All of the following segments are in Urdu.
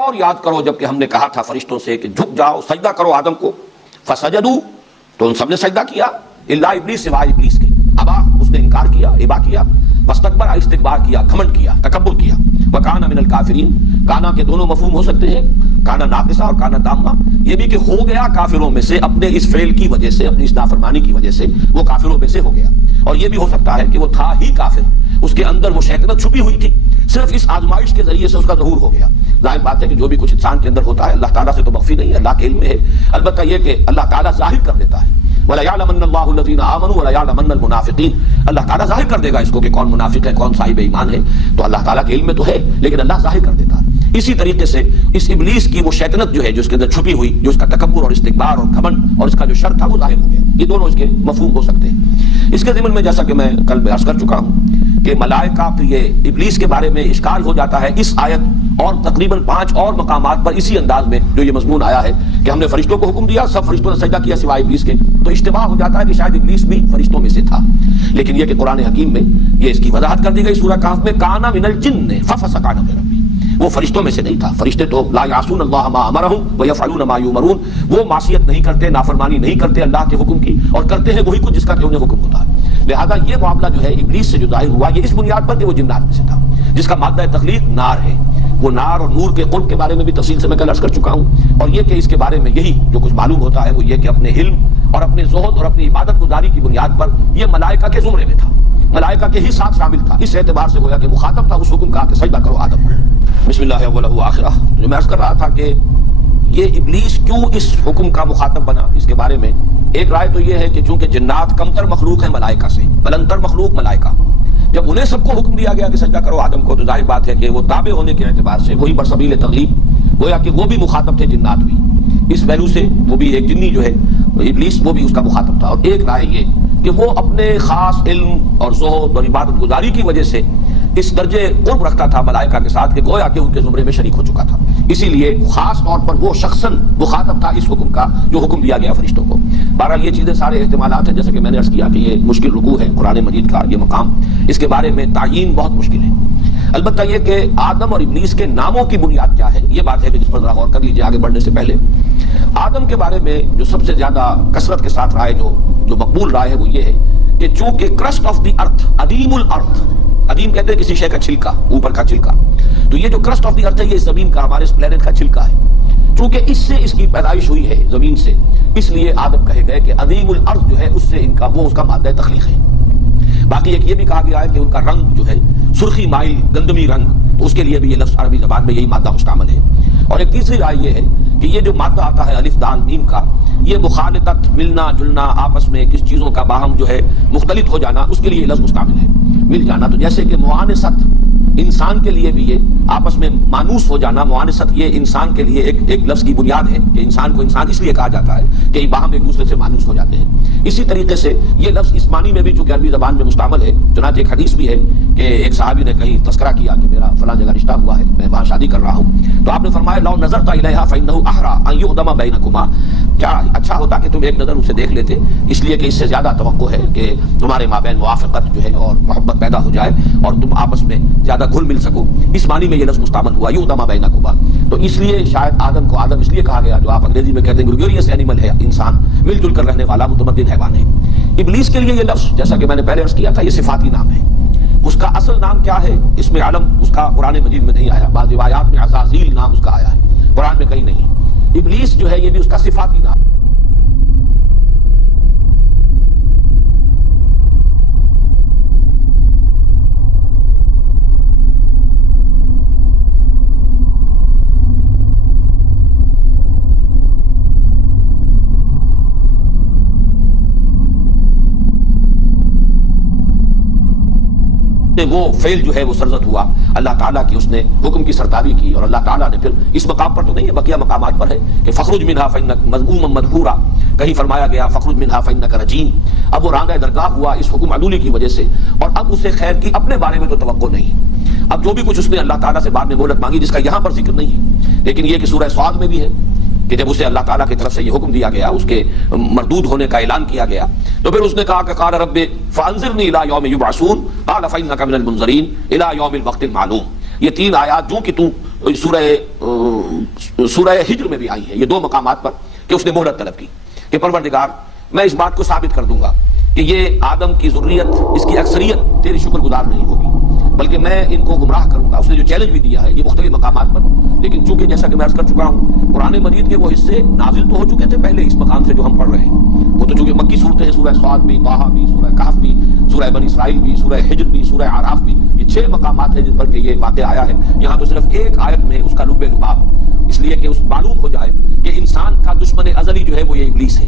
اور یاد کرو جب کہ ہم نے کہا تھا فرشتوں سے کہ جھک جاؤ سجدہ کرو آدم کو، فسجدوا تو ان سب نے سجدہ کیا الا ابلیس سوائے ابلیس کے، ابا اس نے انکار کیا، ابا کیا، واستکبر استکبار کیا، گھمنڈ کیا، تکبر کیا، وکانا من الکافرین، کانا کے دونوں مفہوم ہو سکتے ہیں، کانا ناقصہ اور کانا تامہ، یہ بھی کہ ہو گیا کافروں میں سے اپنے اس فعل کی وجہ سے، اپنی اس نافرمانی کی وجہ سے وہ کافروں میں سے ہو گیا، اور یہ بھی ہو سکتا ہے کہ وہ تھا ہی کافر، اس کے اندر وہ شیطنت چھپی ہوئی تھی، صرف اس آزمائش کے ذریعے سے اس کا ظہور ہو گیا۔ ظاہر بات ہے کہ جو بھی کچھ انسان کے اندر ہوتا ہے اللہ تعالیٰ سے تو مخفی نہیں ہے، اللہ کے علم میں ہے، البتہ یہ کہ اللہ تعالیٰ ظاہر کر دیتا ہے، وَلَيَعْلَمَنَّ اللَّهُ الَّذِينَ آمَنُوا وَلَيَعْلَمَنَّ الْمُنَافِقِينَ، اللہ تعالیٰ ظاہر کر دے گا اس کو کہ کون منافق ہے کون صاحب ایمان ہے، تو اللہ تعالیٰ کے علم میں تو ہے لیکن اللہ ظاہر کر دیتا ہے۔ اسی طریقے سے اس ابلیس کی وہ شیطنت جو ہے جو اس کے اندر چھپی ہوئی، جو اس کا تکبر اور استکبار اور گھمنڈ اور اس کا جو شر تھا وہ ظاہر ہو گیا، یہ دونوں اس کے مفہوم ہو سکتے ہیں۔ اس کے ضمن میں جیسا کہ میں کل بیان کر چکا ہوں کہ ملائکہ کے یہ ابلیس کے بارے میں اشکال ہو جاتا ہے اس آیت اور تقریباً 5 اور مقامات پر اسی انداز میں جو یہ مضمون آیا ہے کہ ہم نے فرشتوں کو حکم دیا، سب فرشتوں نے سجدہ کیا سوائے ابلیس کے، تو اشتباہ ہو جاتا ہے کہ شاید ابلیس بھی فرشتوں میں سے تھا، لیکن یہ کہ قرآن حکیم میں یہ اس کی وضاحت کر دی گئی سورہ کہف میں، کانا من الجن ففسق عن امر ربی، وہ فرشتوں میں سے نہیں تھا، فرشتے تو لا یعصون اللہ ما امرهم ویفعلون ما یؤمرون، وہ معصیت نہیں کرتے، نافرمانی نہیں کرتے اللہ کے حکم کی، اور کرتے ہیں وہی کچھ جس کا کہ انہیں حکم ہوتا ہے۔ لہذا یہ معاملہ جو ہے ابلیس سے جو ظاہر ہوا یہ اس بنیاد پر کہ وہ جنات میں سے تھا، جس کا مادہ تخلیق نار ہے، وہ نار اور نور کے قرب کے بارے میں بھی تفصیل سے میں کل عرض کر چکا ہوں، اور یہ کہ اس کے بارے میں یہی جو کچھ معلوم ہوتا ہے وہ یہ کہ اپنے علم اور اپنے زہد اور اپنی عبادت گزاری کی بنیاد پر یہ ملائکہ کے زمرے میں تھا، ملائکہ کے ہی ساتھ شامل تھا، اس اعتبار سے گویا کہ مخاطب تھا اس حکم کا کہ سجدہ کرو آدم کو۔ بسم اللہ اولہ آخرہ، جو میں عرض کر رہا تھا کہ یہ ابلیس کیوں اس حکم کا مخاطب بنا، اس کے بارے میں ایک رائے تو یہ ہے کہ چونکہ جنات کمتر مخلوق ہیں ملائکہ سے، بلندتر مخلوق ملائکہ، جب انہیں سب کو حکم دیا گیا کہ سجدہ کرو آدم کو، تو ظاہر بات ہے کہ وہ تابع ہونے کے اعتبار سے وہی برسبیل تغلیب گویا کہ وہ بھی مخاطب تھے، جنات بھی، اس پہلو سے وہ بھی ایک جنی جو ہے ابلیس وہ بھی اس کا مخاطب تھا۔ اور ایک رائے یہ کہ وہ اپنے خاص علم اور زہد اور عبادت گزاری کی وجہ سے اس درجے قرب رکھتا تھا ملائکہ کے ساتھ کہ گویا کہ ان کے زمرے میں شریک ہو چکا تھا، اسی لیے خاص طور پر وہ شخصاً مخاطب تھا اس حکم کا جو حکم دیا گیا فرشتوں کو۔ بہرحال یہ چیزیں سارے احتمالات ہیں، جیسے کہ میں نے عرض کیا کہ یہ مشکل رکوع ہے قرآن مجید کا، یہ مقام اس کے بارے میں تعیین بہت مشکل ہے۔ البتہ یہ کہ آدم اور ابلیس کے ناموں کی بنیاد کیا ہے یہ بات ہے کہ جس پر ذرا غور کر لیجیے آگے بڑھنے سے پہلے۔ آدم کے بارے میں جو سب سے زیادہ کثرت کے ساتھ رائے جو مقبول رائے ہے وہ یہ ہے کہ چونکہ کرسٹ آف دی ارتھ، عدیم الارض، عدیم کہتے ہیں کسی شے کا چھلکا، اوپر کا چھلکا، تو یہ جو کرسٹ آف دی ارتھ ہے یہ زمین کا، ہمارے اس پلینٹ کا چھلکا ہے، چونکہ اس سے اس کی پیدائش ہوئی ہے زمین سے، اس لیے آدم کہے گئے کہ عظیم الارض جو ہے اس سے ان کا وہ اس کا مادہ تخلیق ہے۔ باقی ایک یہ بھی کہا گیا ہے کہ ان کا رنگ جو ہے سرخی مائل گندمی رنگ، تو اس کے لیے بھی یہ لفظ عربی زبان میں یہی مادہ مستعمل ہے۔ اور ایک تیسری رائے یہ ہے کہ یہ جو مادہ آتا ہے الف دال میم کا، یہ مخالطت، ملنا جلنا، آپس میں کس چیزوں کا باہم جو ہے مختلط ہو جانا، اس کے لیے یہ لفظ مستعمل ہے، مل جانا۔ تو جیسے کہ موانست انسان کے لیے بھی یہ آپس میں مانوس ہو جانا، موانست یہ انسان کے لیے ایک لفظ کی بنیاد ہے کہ انسان کو انسان اس لیے کہا جاتا ہے کہ باہم ایک دوسرے سے مانوس ہو جاتے ہیں۔ اسی طریقے سے یہ لفظ اسمانی میں بھی چونکہ عربی زبان میں مستعمل ہے، چنانچہ ایک حدیث بھی ہے کہ ایک صحابی نے کہیں تذکرہ کیا کہ میرا فلاں جگہ رشتہ ہوا ہے، میں وہاں شادی کر رہا ہوں، تو آپ نے فرمایا لو نظرت الیہا فانہ احری ان یؤدم بینکما، کیا اچھا ہوتا کہ تم ایک نظر اسے دیکھ لیتے، اس لیے کہ اس سے زیادہ توقع ہے کہ تمہارے مابین موافقت جو ہے اور محبت پیدا ہو جائے اور تم آپس میں زیادہ گھل مل سکو۔ اس معنی میں یہ لفظ مستعمل ہوا یؤدم بینکما، تو اس لیے شاید آدم کو آدم اس لیے کہا گیا، جو آپ انگریزی میں کہتے ہیں گریگوریس اینیمل ہے، انسان مل جل کر رہنے والا متمدن حیوان ہے۔ ابلیس کے لیے یہ لفظ جیسا کہ میں نے پہلے عرض کیا تھا یہ صفاتی نام ہے، اس کا اصل نام کیا ہے اس میں علم اس کا قرآن مجید میں نہیں آیا، بعض روایات میں عزازیل نام اس کا آیا ہے، قرآن میں کہیں نہیں۔ ابلیس جو ہے یہ بھی اس کا صفاتی نام ہے۔ وہ فعل جو ہے وہ سرزد ہوا، اللہ تعالیٰ کی اس نے حکم کی سرداری کی، اور اللہ تعالیٰ نے پھر اس مقام پر تو نہیں ہے بقیہ مقامات پر ہے کہ فخرج منہا فإنک مذموما مدحورا، کہیں فرمایا گیا فخرج منہا فإنک رجیم۔ اب وہ رانگہ درگاہ ہوا اس حکم عدولی کی وجہ سے، اور اب اسے خیر کی اپنے بارے میں تو توقع نہیں، اب جو بھی کچھ اس نے اللہ تعالیٰ سے بعد میں مہلت مانگی جس کا یہاں پر ذکر نہیں ہے، لیکن یہ کہ سورہ صاد میں بھی ہے کہ جب اسے اللہ تعالیٰ کی طرف سے یہ حکم دیا گیا، اس کے مردود ہونے کا اعلان کیا گیا، تو پھر اس نے کہا کہ قال رب فانظرنی الی یوم یبعثون قال فانک من المنظرین الی یوم الوقت المعلوم۔ یہ 3 آیات جو کہ تو سورہ ہجر میں بھی آئی ہے یہ دو مقامات پر کہ اس نے مہلت طلب کی کہ پروردگار میں اس بات کو ثابت کر دوں گا کہ یہ آدم کی ذریت اس کی اکثریت تیری شکر گزار نہیں ہوگی بلکہ میں ان کو گمراہ کروں گا. اس نے جو چیلنج بھی دیا ہے یہ مختلف مقامات پر, لیکن چونکہ جیسا کہ میں عرض کر چکا ہوں قرآن مجید کے وہ حصے نازل تو ہو چکے تھے پہلے اس مقام سے جو ہم پڑھ رہے ہیں, وہ تو چونکہ مکی صورتیں ہیں, سورہ صاد بھی, طٰہٰ بھی, سورہ کہف بھی, سورہ بنی اسرائیل بھی, سورہ ہجر بھی, سورہ اعراف بھی, یہ 6 مقامات ہیں جن پر کہ یہ واقعہ آیا ہے. یہاں تو صرف ایک آیت میں اس کا لب لباب, اس لیے کہ اس معلوم ہو جائے کہ انسان کا دشمن ازلی جو ہے وہ یہ ابلیس ہے.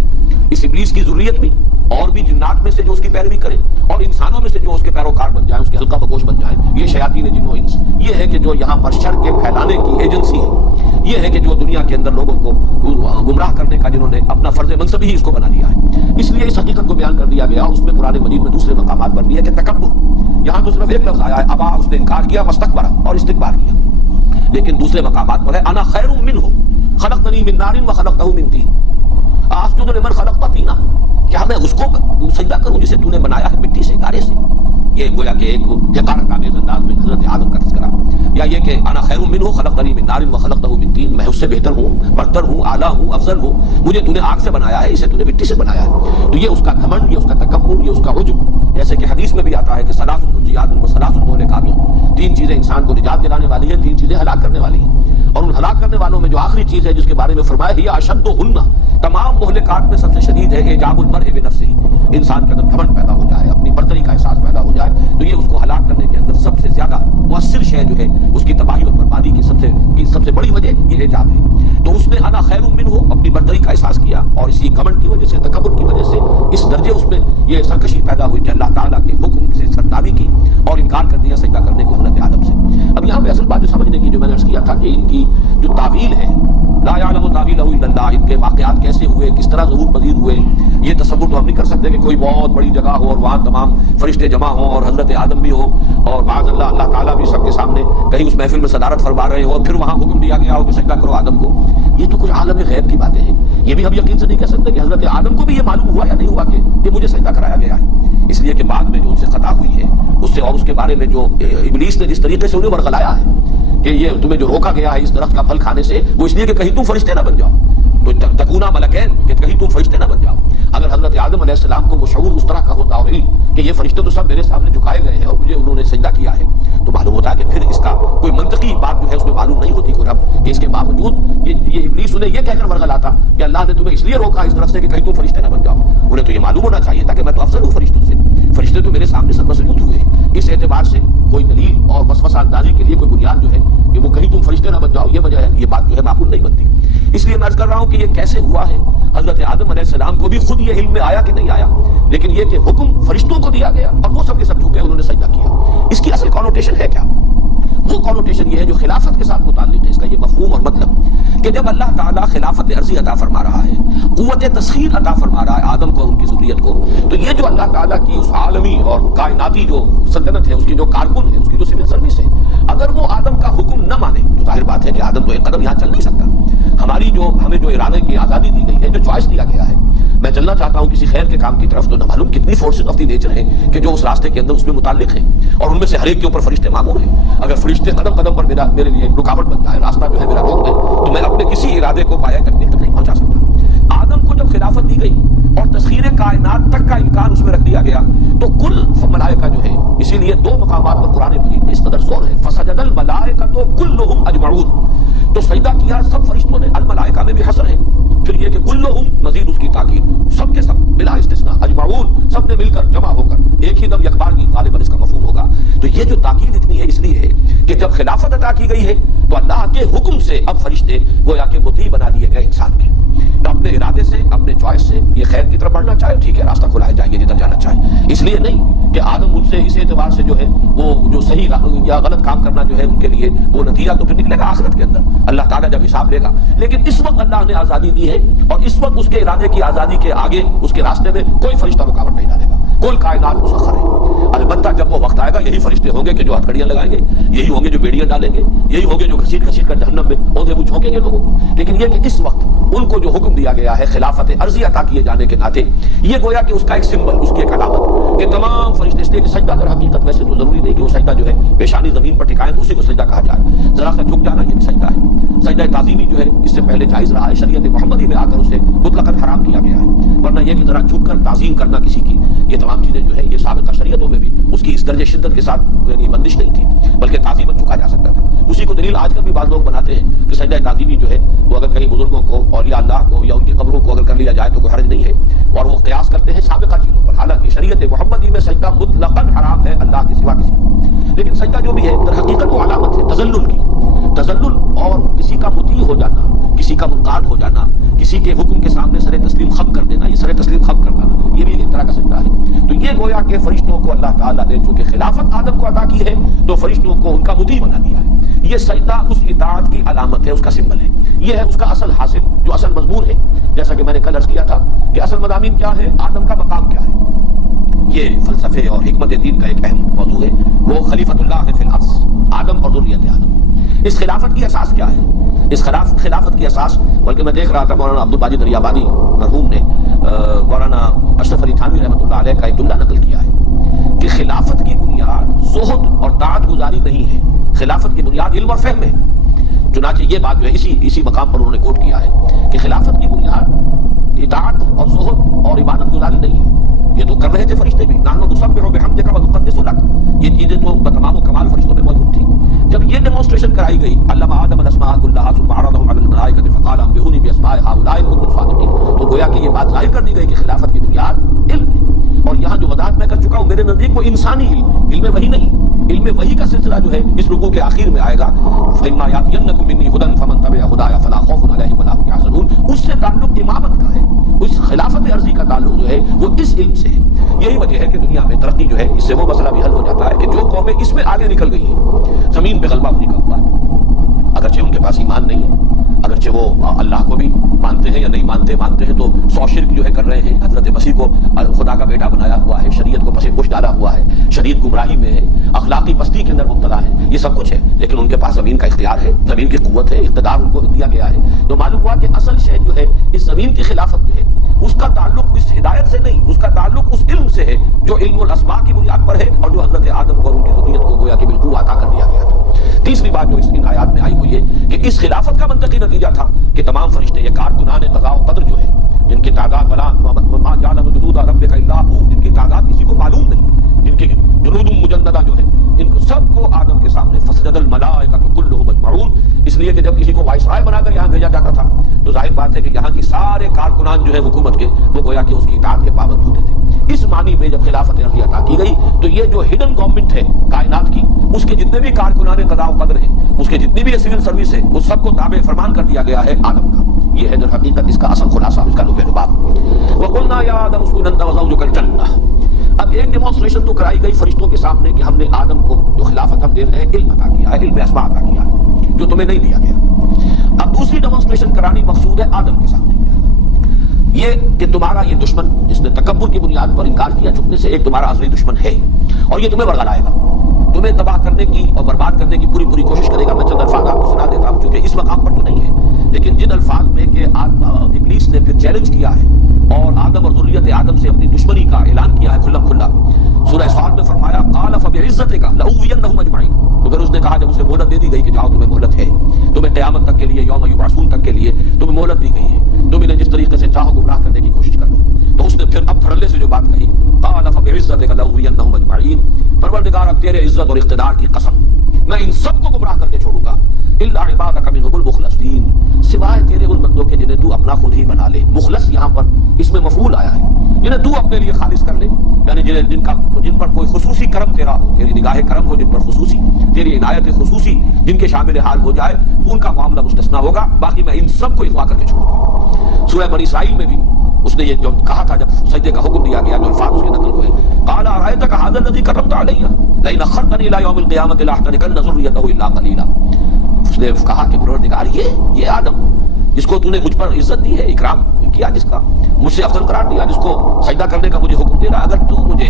اس ابلیس کی ذریت بھی اور بھی جنات میں سے جو اس کی پیروی کریں اور انسانوں میں سے جو اس کے پیروکار بن جائیں, اس کے حلقہ بگوش بن جائیں, یہ شیاطین جن و انس, یہ ہے کہ جو یہاں پر شر کے پھیلانے کی ایجنسی ہے, یہ ہے کہ جو دنیا کے اندر لوگوں کو گمراہ کرنے کا جنہوں نے اپنا فرض منصب ہی اس کو بنا دیا ہے. اس لیے اس حقیقت کو بیان کر دیا گیا. اور اس میں قرآن مجید میں دوسرے مقامات پر بھی ہے کہ تکبر, یہاں تو صرف ایک لفظ آیا ہے ابا, اس نے انکار کیا, واستکبر اور استکبار کیا, لیکن دوسرے مقامات پر ہے انا خیر منہ خلقتنی من نار وخلقتہ من طین اسجد لمن خلقت طینا, کیا میں اس کو سجدہ کروں جسے تو نے بنایا ہے مٹی سے, گارے سے. یہ گویا کہ ایک حقارت آمیز انداز میں حضرت آدم کا تذکرہ, یا یہ کہ انا خیر منہ خلقتنی من نار وخلقتہ من طین, میں اس سے بہتر ہوں, برتر ہوں, اعلیٰ ہوں, افضل ہوں, مجھے تو نے آگ سے بنایا ہے, اسے تو نے مٹی سے بنایا ہے. تو یہ اس کا گھمنڈ, یہ اس کا تکبر, یہ اس کا عجب, جیسے کہ حدیث میں بھی آتا ہے کہ ثلاث منجیات و ثلاث مہلکات, 3 چیزیں انسان کو نجات دلانے والی ہیں, 3 چیزیں ہلاک کرنے والی ہیں. اور ان ہلاک کرنے والوں میں جو آخری چیز ہے جس کے بارے میں فرمایا ہی اشدہن, تمام مہلکات میں سب سے شدید ہے اعجاب المرء بنفسہ, انسان کے اندر گھمنڈ پیدا ہو جائے, اپنی برتری کا احساس پیدا ہو جائے, تو یہ اس کو ہلاک کرنے کے اندر سب سے زیادہ مؤثر شے جو ہے اس کی تباہی اور بربادی کی سب سے بڑی وجہ یہ اعجاب ہے. تو اس نے انا خیر منہ اپنی برتری کا احساس کیا, اور اسی گھمنڈ کی وجہ سے, تکبر کی وجہ سے اس درجے اس میں یہ سرکشی پیدا ہوئی کہ اللہ تعالیٰ کے حکم سے سرتابی کی اور انکار کر دیا سجدہ کرنے کو حضرت آدم سے. اب یہاں پہ اصل بات جو سمجھنے کی جو میں نے عرض کیا تھا کہ ان کی جو تعویل ہے, لا یعلم تعویلہ الا اللہ, ان کے واقعات کیسے ہوئے, کس طرح ظہور پذیر ہوئے, یہ تصور تو ہم نہیں کر سکتے کہ کوئی بہت بڑی جگہ ہو اور وہاں تمام فرشتے جمع ہوں اور حضرت آدم بھی ہو اور معاذ اللہ تعالیٰ بھی سب کے سامنے کہیں اس محفل میں صدارت فرما رہے ہو اور پھر وہاں حکم دیا گیا ہو کہ سجدہ کرو آدم کو. یہ تو کچھ عالم غیب کی باتیں ہیں. یہ بھی ہم یقین سے نہیں کہہ سکتے کہ حضرت آدم کو بھی یہ معلوم ہوا یا نہیں ہوا کہ مجھے سجدہ کرایا گیا ہے, اس لیے کہ بعد میں جو ان سے خطا ہوئی ہے اس سے, اور اس کے بارے میں جو ابلیس نے جس طریقے سے انہیں ورغلایا ہے کہ یہ تمہیں جو روکا گیا ہے اس درخت کا پھل کھانے سے, وہ اس لیے کہ کہیں تم فرشتے نہ بن جاؤ, تو تکونا ملکین, کہ کہیں تم فرشتے نہ بن جاؤ. اگر حضرت آدم علیہ السلام کو وہ شعور اس طرح کا ہوتا اور علم کہ یہ فرشتے تو سب میرے سامنے جھکائے گئے ہیں اور مجھے انہوں نے سجدہ کیا ہے, تو معلوم ہوتا ہے کہ پھر اس کا کوئی منطقی بات جو ہے اس میں معلوم نہیں ہوتی کوئی رب, کہ اس کے باوجود یہ ابلیس انہیں یہ کہہ کر ورغلاتا کہ اللہ نے تمہیں اس لیے روکا اس درخت سے کہ کہیں تم فرشتے نہ بن جاؤ. انہیں تو یہ معلوم ہونا چاہیے تھا کہ میں تو افضل ہوں فرشتوں سے, فرشتے تو میرے سامنے سب مسجود ہوئے ہیں. اس اعتبار سے کوئی دلیل اور وسوسہ اندازی کے لیے کوئی بنیاد جو ہے کہ وہ کہیں تم فرشتے نہ بن جاؤ, یہ وجہ ہے, یہ بات جو ہے معقول نہیں بنتی. اس لیے میں عرض کر رہا ہوں کہ یہ کیسے ہوا ہے. حضرت آدم علیہ السلام کو بھی خود یہ علم میں آیا کہ نہیں آیا, لیکن یہ کہ حکم فرشتوں کو دیا گیا اور وہ سب کے سب جھکے, انہوں نے سجدہ کیا. اس کی اصل کانوٹیشن ہے کیا؟ وہ کانوٹیشن یہ ہے جو خلافت کے ساتھ متعلق ہے. اس کا یہ مفہوم اور مطلب کہ جب اللہ تعالیٰ خلافت عرضی عطا فرما رہا ہے, قوت تسخیر عطا فرما رہا ہے آدم کو اور ان کی ذریت کو, تو یہ جو اللہ تعالیٰ کی اس عالمی اور کائناتی جو سلطنت ہے, اس کی جو کارکن ہے, اس کی جو سول سروس ہے, اگر وہ آدم کا حکم نہ مانے تو ظاہر بات ہے کہ آدم تو ایک قدم یہاں چل نہیں سکتا. ہمیں جو ارادے کی آزادی دی گئی ہے, جو چوائس دیا گیا ہے, میں چلنا چاہتا ہوں کسی خیر کے کام کی طرف, تو نہ معلوم کتنی فورسز آف دی نیچر ہیں کہ جو اس راستے کے اندر اس میں متعلق ہیں, اور ان میں سے ہر ایک کے اوپر فرشتے معمور ہیں. اگر فرشتے قدم قدم پر میرے لیے رکاوٹ بن جائے, راستہ جو ہے میرا روک دے, تو میں اپنے کسی ارادے کو پایا تکمیل تک نہیں پہنچا سکتا. آدم کو جب خلافت دی گئی اور تسخیر کائنات تک کا امکان اس میں رکھ دیا گیا, تو کل ملائکہ جو ہے, اسی لیے 2 مقامات پر قرآن مجید میں اس قدر زور ہے, فسجد الملائکۃ کلھم اجمعون, تو سجدہ کیا سب فرشتوں نے. الملائکہ میں بھی حصر ہے, پھر یہ کہ کلھم مزید اس کی تاکید, سب کے سب بلا استثناء, اجمعون سب نے مل کر جمع ہو کر ایک ہی دم یکبار کی, غالباً اس کا مفہوم ہوگا. تو یہ جو تاکید اتنی ہے اس لیے ہے کہ جب خلافت عطا کی گئی ہے تو اللہ کے حکم سے اب فرشتے گویا کہ مطیع بنا دیے گئے انسان کے. اپنے ارادے سے, اپنے چوائس سے یہ خیر کی طرف بڑھنا چاہے, ٹھیک ہے, راستہ کھلایا جائے, جدھر جانا چاہے. اس لیے نہیں کہ آدم ان سے اس اعتبار سے جو ہے وہ جو صحیح یا غلط کام کرنا جو ہے ان کے لیے وہ نتیجہ تو پھر نکلے گا آخرت کے اندر, اللہ تعالیٰ جب حساب لے گا. لیکن اس وقت اللہ نے آزادی دی ہے, اور اس وقت اس کے ارادے کی آزادی کے آگے اس کے راستے میں کوئی فرشتہ رکاوٹ نہیں ڈالے گا. کل کائنات مسخر ہے. البتہ جب وہ وقت آئے گا, یہی فرشتے ہوں گے کہ جو ہتھکڑیاں لگائیں گے, یہی ہوں گے جو بیڑیاں ڈالیں گے, یہی ہوں گے جو گھسیٹ گھسیٹ کر جہنم میں اوندھے منہ جھونکیں یہ لوگ، لیکن یہ کہ اس وقت ان کو جو حکم دیا گیا ہے خلافت عرضی عطا کیے جانے کے ناطے، یہ گویا کہ اس کا ایک سمبل، اس کی ایک علامت کہ تمام فرشتے، اس لیے کہ سجدہ در حقیقت ویسے تو ضروری نہیں کہ وہ سجدہ جو ہے پیشانی زمین پر ٹھکائیں تو اسی کو سجدہ کہا جائے، ذرا سا جھک جانا یہ بھی سجدہ ہے۔ سجدہ تعظیمی جو ہے اس سے پہلے جائز رہا ہے، شریعت محمدی میں آ کر اسے مطلقاً حرام کیا گیا ہے، ورنہ یہ کہ ذرا جھک کر تعظیم کرنا کسی کی، یہ تمام چیزیں جو ہے یہ سابقہ شریعتوں میں بھی اس کی اس درجے شدت کے ساتھ یعنی بندش نہیں تھی، بلکہ تعظیماً جھکا جا سکتا تھا۔ اسی کو دلیل آج کل بھی بعض لوگ بناتے ہیں کہ سجدہ تعظیمی جو ہے وہ اگر کہیں بزرگوں کو، اولیاء اللہ کو یا ان کی قبروں کو اگر کر لیا جائے تو کوئی حرج نہیں ہے، اور وہ قیاس کرتے ہیں سابقہ چیزوں پر، حالانکہ شریعت محمدی میں سجدہ مطلقاً حرام ہے اللہ کے سوا کسی کو۔ لیکن سجدہ جو بھی ہے در حقیقت وہ علامت ہے تذلل کی، تذلل اور کسی کا مطیع ہو جانا، کسی کا منقاد ہو جانا، کسی کے حکم کے سامنے سر تسلیم خم کر دینا، یہ سر تسلیم خم کرنا یہ بھی ایک طرح کا سجدہ ہے۔ تو یہ گویا کہ فرشتوں کو اللہ تعالیٰ نے چونکہ خلافت آدم کو عطا کی ہے تو فرشتوں کو ان کا مطیع بنا دیا ہے۔ یہ سجدہ اس اطاعت کی علامت ہے، اس کا سمبل ہے، یہ ہے اس کا اصل حاصل جو اصل مضمون ہے۔ جیسا کہ میں نے کل عرض کیا تھا کہ اصل مضامین کیا ہے، آدم کا مقام کیا ہے، یہ فلسفے اور حکمت دین کا ایک اہم موضوع ہے۔ وہ خلیفۃ اللہ فی الارض، آدم اور ذریت آدم۔ اس خلافت کی اساس کیا ہے؟ اس خلافت کی اساس، بلکہ میں دیکھ رہا تھا مولانا عبدالباجی دریابادی مرحوم نے مولانا اشرف علی تھانوی رحمۃ اللہ علیہ کا ایک جملہ نقل کیا ہے کہ خلافت کی بنیاد زہد اور طاعت گزاری نہیں ہے، خلافت کی بنیاد علم اور فہم ہے۔ چنانچہ یہ بات جو ہے اسی مقام پر انہوں نے کوٹ کیا ہے کہ خلافت کی بنیاد اطاعت اور زہد اور عبادت گزاری نہیں ہے۔ یہ تو کر رہے تھے فرشتے بھی، نحن نسبح بحمدک ونقدس لک، یہ چیزیں تو بتمام و کمال فرشتوں میں موجود تھیں۔ جب یہ ڈیمونسٹریشن کرائی گئی، علم آدم الاسماء كلها ثم عرضهم على الملائكة فقال انبئوني باسماء هؤلاء ان كنتم صادقين، تو گویا کہ یہ بات ظاہر کر دی گئی کہ خلافت کی بنیاد علم ہے۔ اور یہاں جو وضاحت میں کر چکا ہوں میرے نزدیک وہ انسانی علم وحی نہیں، علم وحی کا سلسلہ جو ہے اس رکوع کے آخر میں آئے گا، فإما يأتينكم مني هدى فمن تبع هدايا فلا خوف عليهم ولا هم يحزنون، اس سے تعلق امامت کا ہے، اس خلافت عرضی کا تعلق جو ہے وہ اس علم سے ہے۔ یہی وجہ ہے کہ دنیا میں ترقی جو ہے اس سے وہ مسئلہ بھی حل ہو جاتا ہے کہ جو قومیں اس میں آگے نکل گئی ہیں، زمین پہ غلبہ ہونے کا ہوا ہے، اگرچہ ان کے پاس ایمان نہیں ہے، اگرچہ وہ اللہ کو بھی مانتے ہیں یا نہیں مانتے ہیں تو 100 شرک جو ہے کر رہے ہیں، حضرت مسیح کو خدا کا بیٹا بنایا ہوا ہے، شریعت کو پس پش ڈالا ہوا ہے، شریعت گمراہی میں ہے، اخلاقی پستی کے اندر مبتلا ہے، یہ سب کچھ ہے، لیکن ان کے پاس زمین کا اختیار ہے، زمین کی قوت ہے، اقتدار ان کو دیا گیا ہے۔ تو معلوم ہوا کہ اصل شے جو ہے اس زمین کی خلافت جو ہے اس کا تعلق اس ہدایت سے نہیں، اس کا تعلق اس علم سے ہے جو علم الاسماء کی بنیاد پر ہے اور جو حضرت آدم کو اور ان کی ذریت کو گویا کہ بالقوہ عطا کر دیا گیا تھا۔ تیسری بات جو ان آیات میں آئی وہ یہ کہ اس خلافت کا منطقی نتیجہ تھا کہ تمام فرشتے، یہ کارکنان قضاء و قدر جو ہے، جن کی تعداد وما يعلم جنود ربك الا هو، جن کی تعداد کسی کو معلوم نہیں، جن کی جنود مجندہ جو ہے، ان کو سب کو آدم کے سامنے فسجد الملائکۃ كلهم اجمعون، اس لیے کہ جب کسی کو وائسرائے بنا کر یہاں بھیجا جاتا تھا تو ظاہر بات ہے کہ یہاں کی سارے کارکنان جو ہے حکومت کے وہ گویا کہ اس کی اطاعت کے پابند ہوتے تھے۔ اس معنی میں جب خلافت عرضی عطا کی گئی تو یہ جو ہڈن گورنمنٹ ہے کائنات کی، اس کے جتنے بھی کارکنان قضاء و قدر ہیں، اس کے جتنی بھی سول سروس ہے، اس سب کو تابع فرمان کر دیا گیا ہے آدم کا۔ یہ ہے در حقیقت اس کا اصل خلاصہ، اس کا لب لباب۔ وَقُلْنَا يَا آدَمُ اسْكُنْ أَنْتَ وَزَوْجُكَ الْجَنَّةَ، اب ایک ڈیمونسٹریشن تو کرائی گئی فرشتوں کے سامنے کہ ہم نے آدم کو جو خلافت ہم دے رہے ہیں علم عطا کیا ہے، علم اسماء عطا کیا ہے جو تمہیں نہیں دیا گیا۔ اب دوسری ڈیمونسٹریشن کرانی مقصود ہے آدم کے سامنے یہ کہ تمہارا یہ دشمن جس نے تکبر کی بنیاد پر انکار کیا جھکنے سے، ایک تمہارا اصلی دشمن ہے اور یہ تمہیں ورگلائے گا، تمہیں تباہ کرنے کی اور برباد کرنے کی پوری کوشش کرے گا۔ میں چند الفاظ آپ کو سنا دیتا ہوں چونکہ اس مقام پر تو نہیں ہے، لیکن جن الفاظ میں کہ ابلیس نے پھر چیلنج کیا ہے اور آدم اور ذریت آدم سے اپنی دشمنی کا اعلان کیا ہے کھلا، سورہ صاد میں فرمایا قال فبعزتک لأغوینہم اجمعین، تو پھر اس نے کہا جب اسے مہلت دے دی گئی کہ جاؤ تمہیں مہلت ہے، تمہیں قیامت تک کے لیے یوم یبعثون تک کے لیے تمہیں مہلت دی گئی ہے، تم انہیں جس طریقے سے چاہو گمراہ کرنے کی کوشش کر لو۔ تو اس نے پھر اب دھڑلے سے جو بات کہی قال فبعزتک لأغوینہم اجمعین، پروردگار اب تیرے عزت اور اقتدار کی قسم میں ان سب کو گمراہ کر کے چھوڑوں گا، الا عبادک منہم المخلصین، سوائے تیرے ان بندوں کے جنہیں تو اپنا خود ہی بنا لے۔ مخلص یہاں پر اس میں مفعول آیا ہے، جنہیں تو اپنے لیے خالص کر لے، یعنی جن پر کوئی خصوصی کرم تیرا ہو، تیری نگاہ کرم ہو جن پر خصوصی، تیری عنایت خصوصی جن کے شامل حال ہو جائے، ان کا معاملہ مستثنیٰ ہوگا، باقی میں ان سب کو اغوا کر کے چھوڑوں گا۔ سورہ بنی اسرائیل میں بھی اس نے یہ جو کہا تھا جب سجدے کا حکم دیا گیا، جو الفاظ اس کے نقل ہوئے قال ارأيتك هذا الذي كرمت علي لئن اخرتني الى يوم القيامة لاحترقن ذريته الا قليلا، اس نے کہا کہ پروردگار یہ آدم جس کو تو نے مجھ پر عزت دی ہے، اکرام کیا، جس کا مجھ سے افضل قرار دیا، جس کو سجدہ کرنے کا مجھے حکم دے رہا، اگر تو مجھے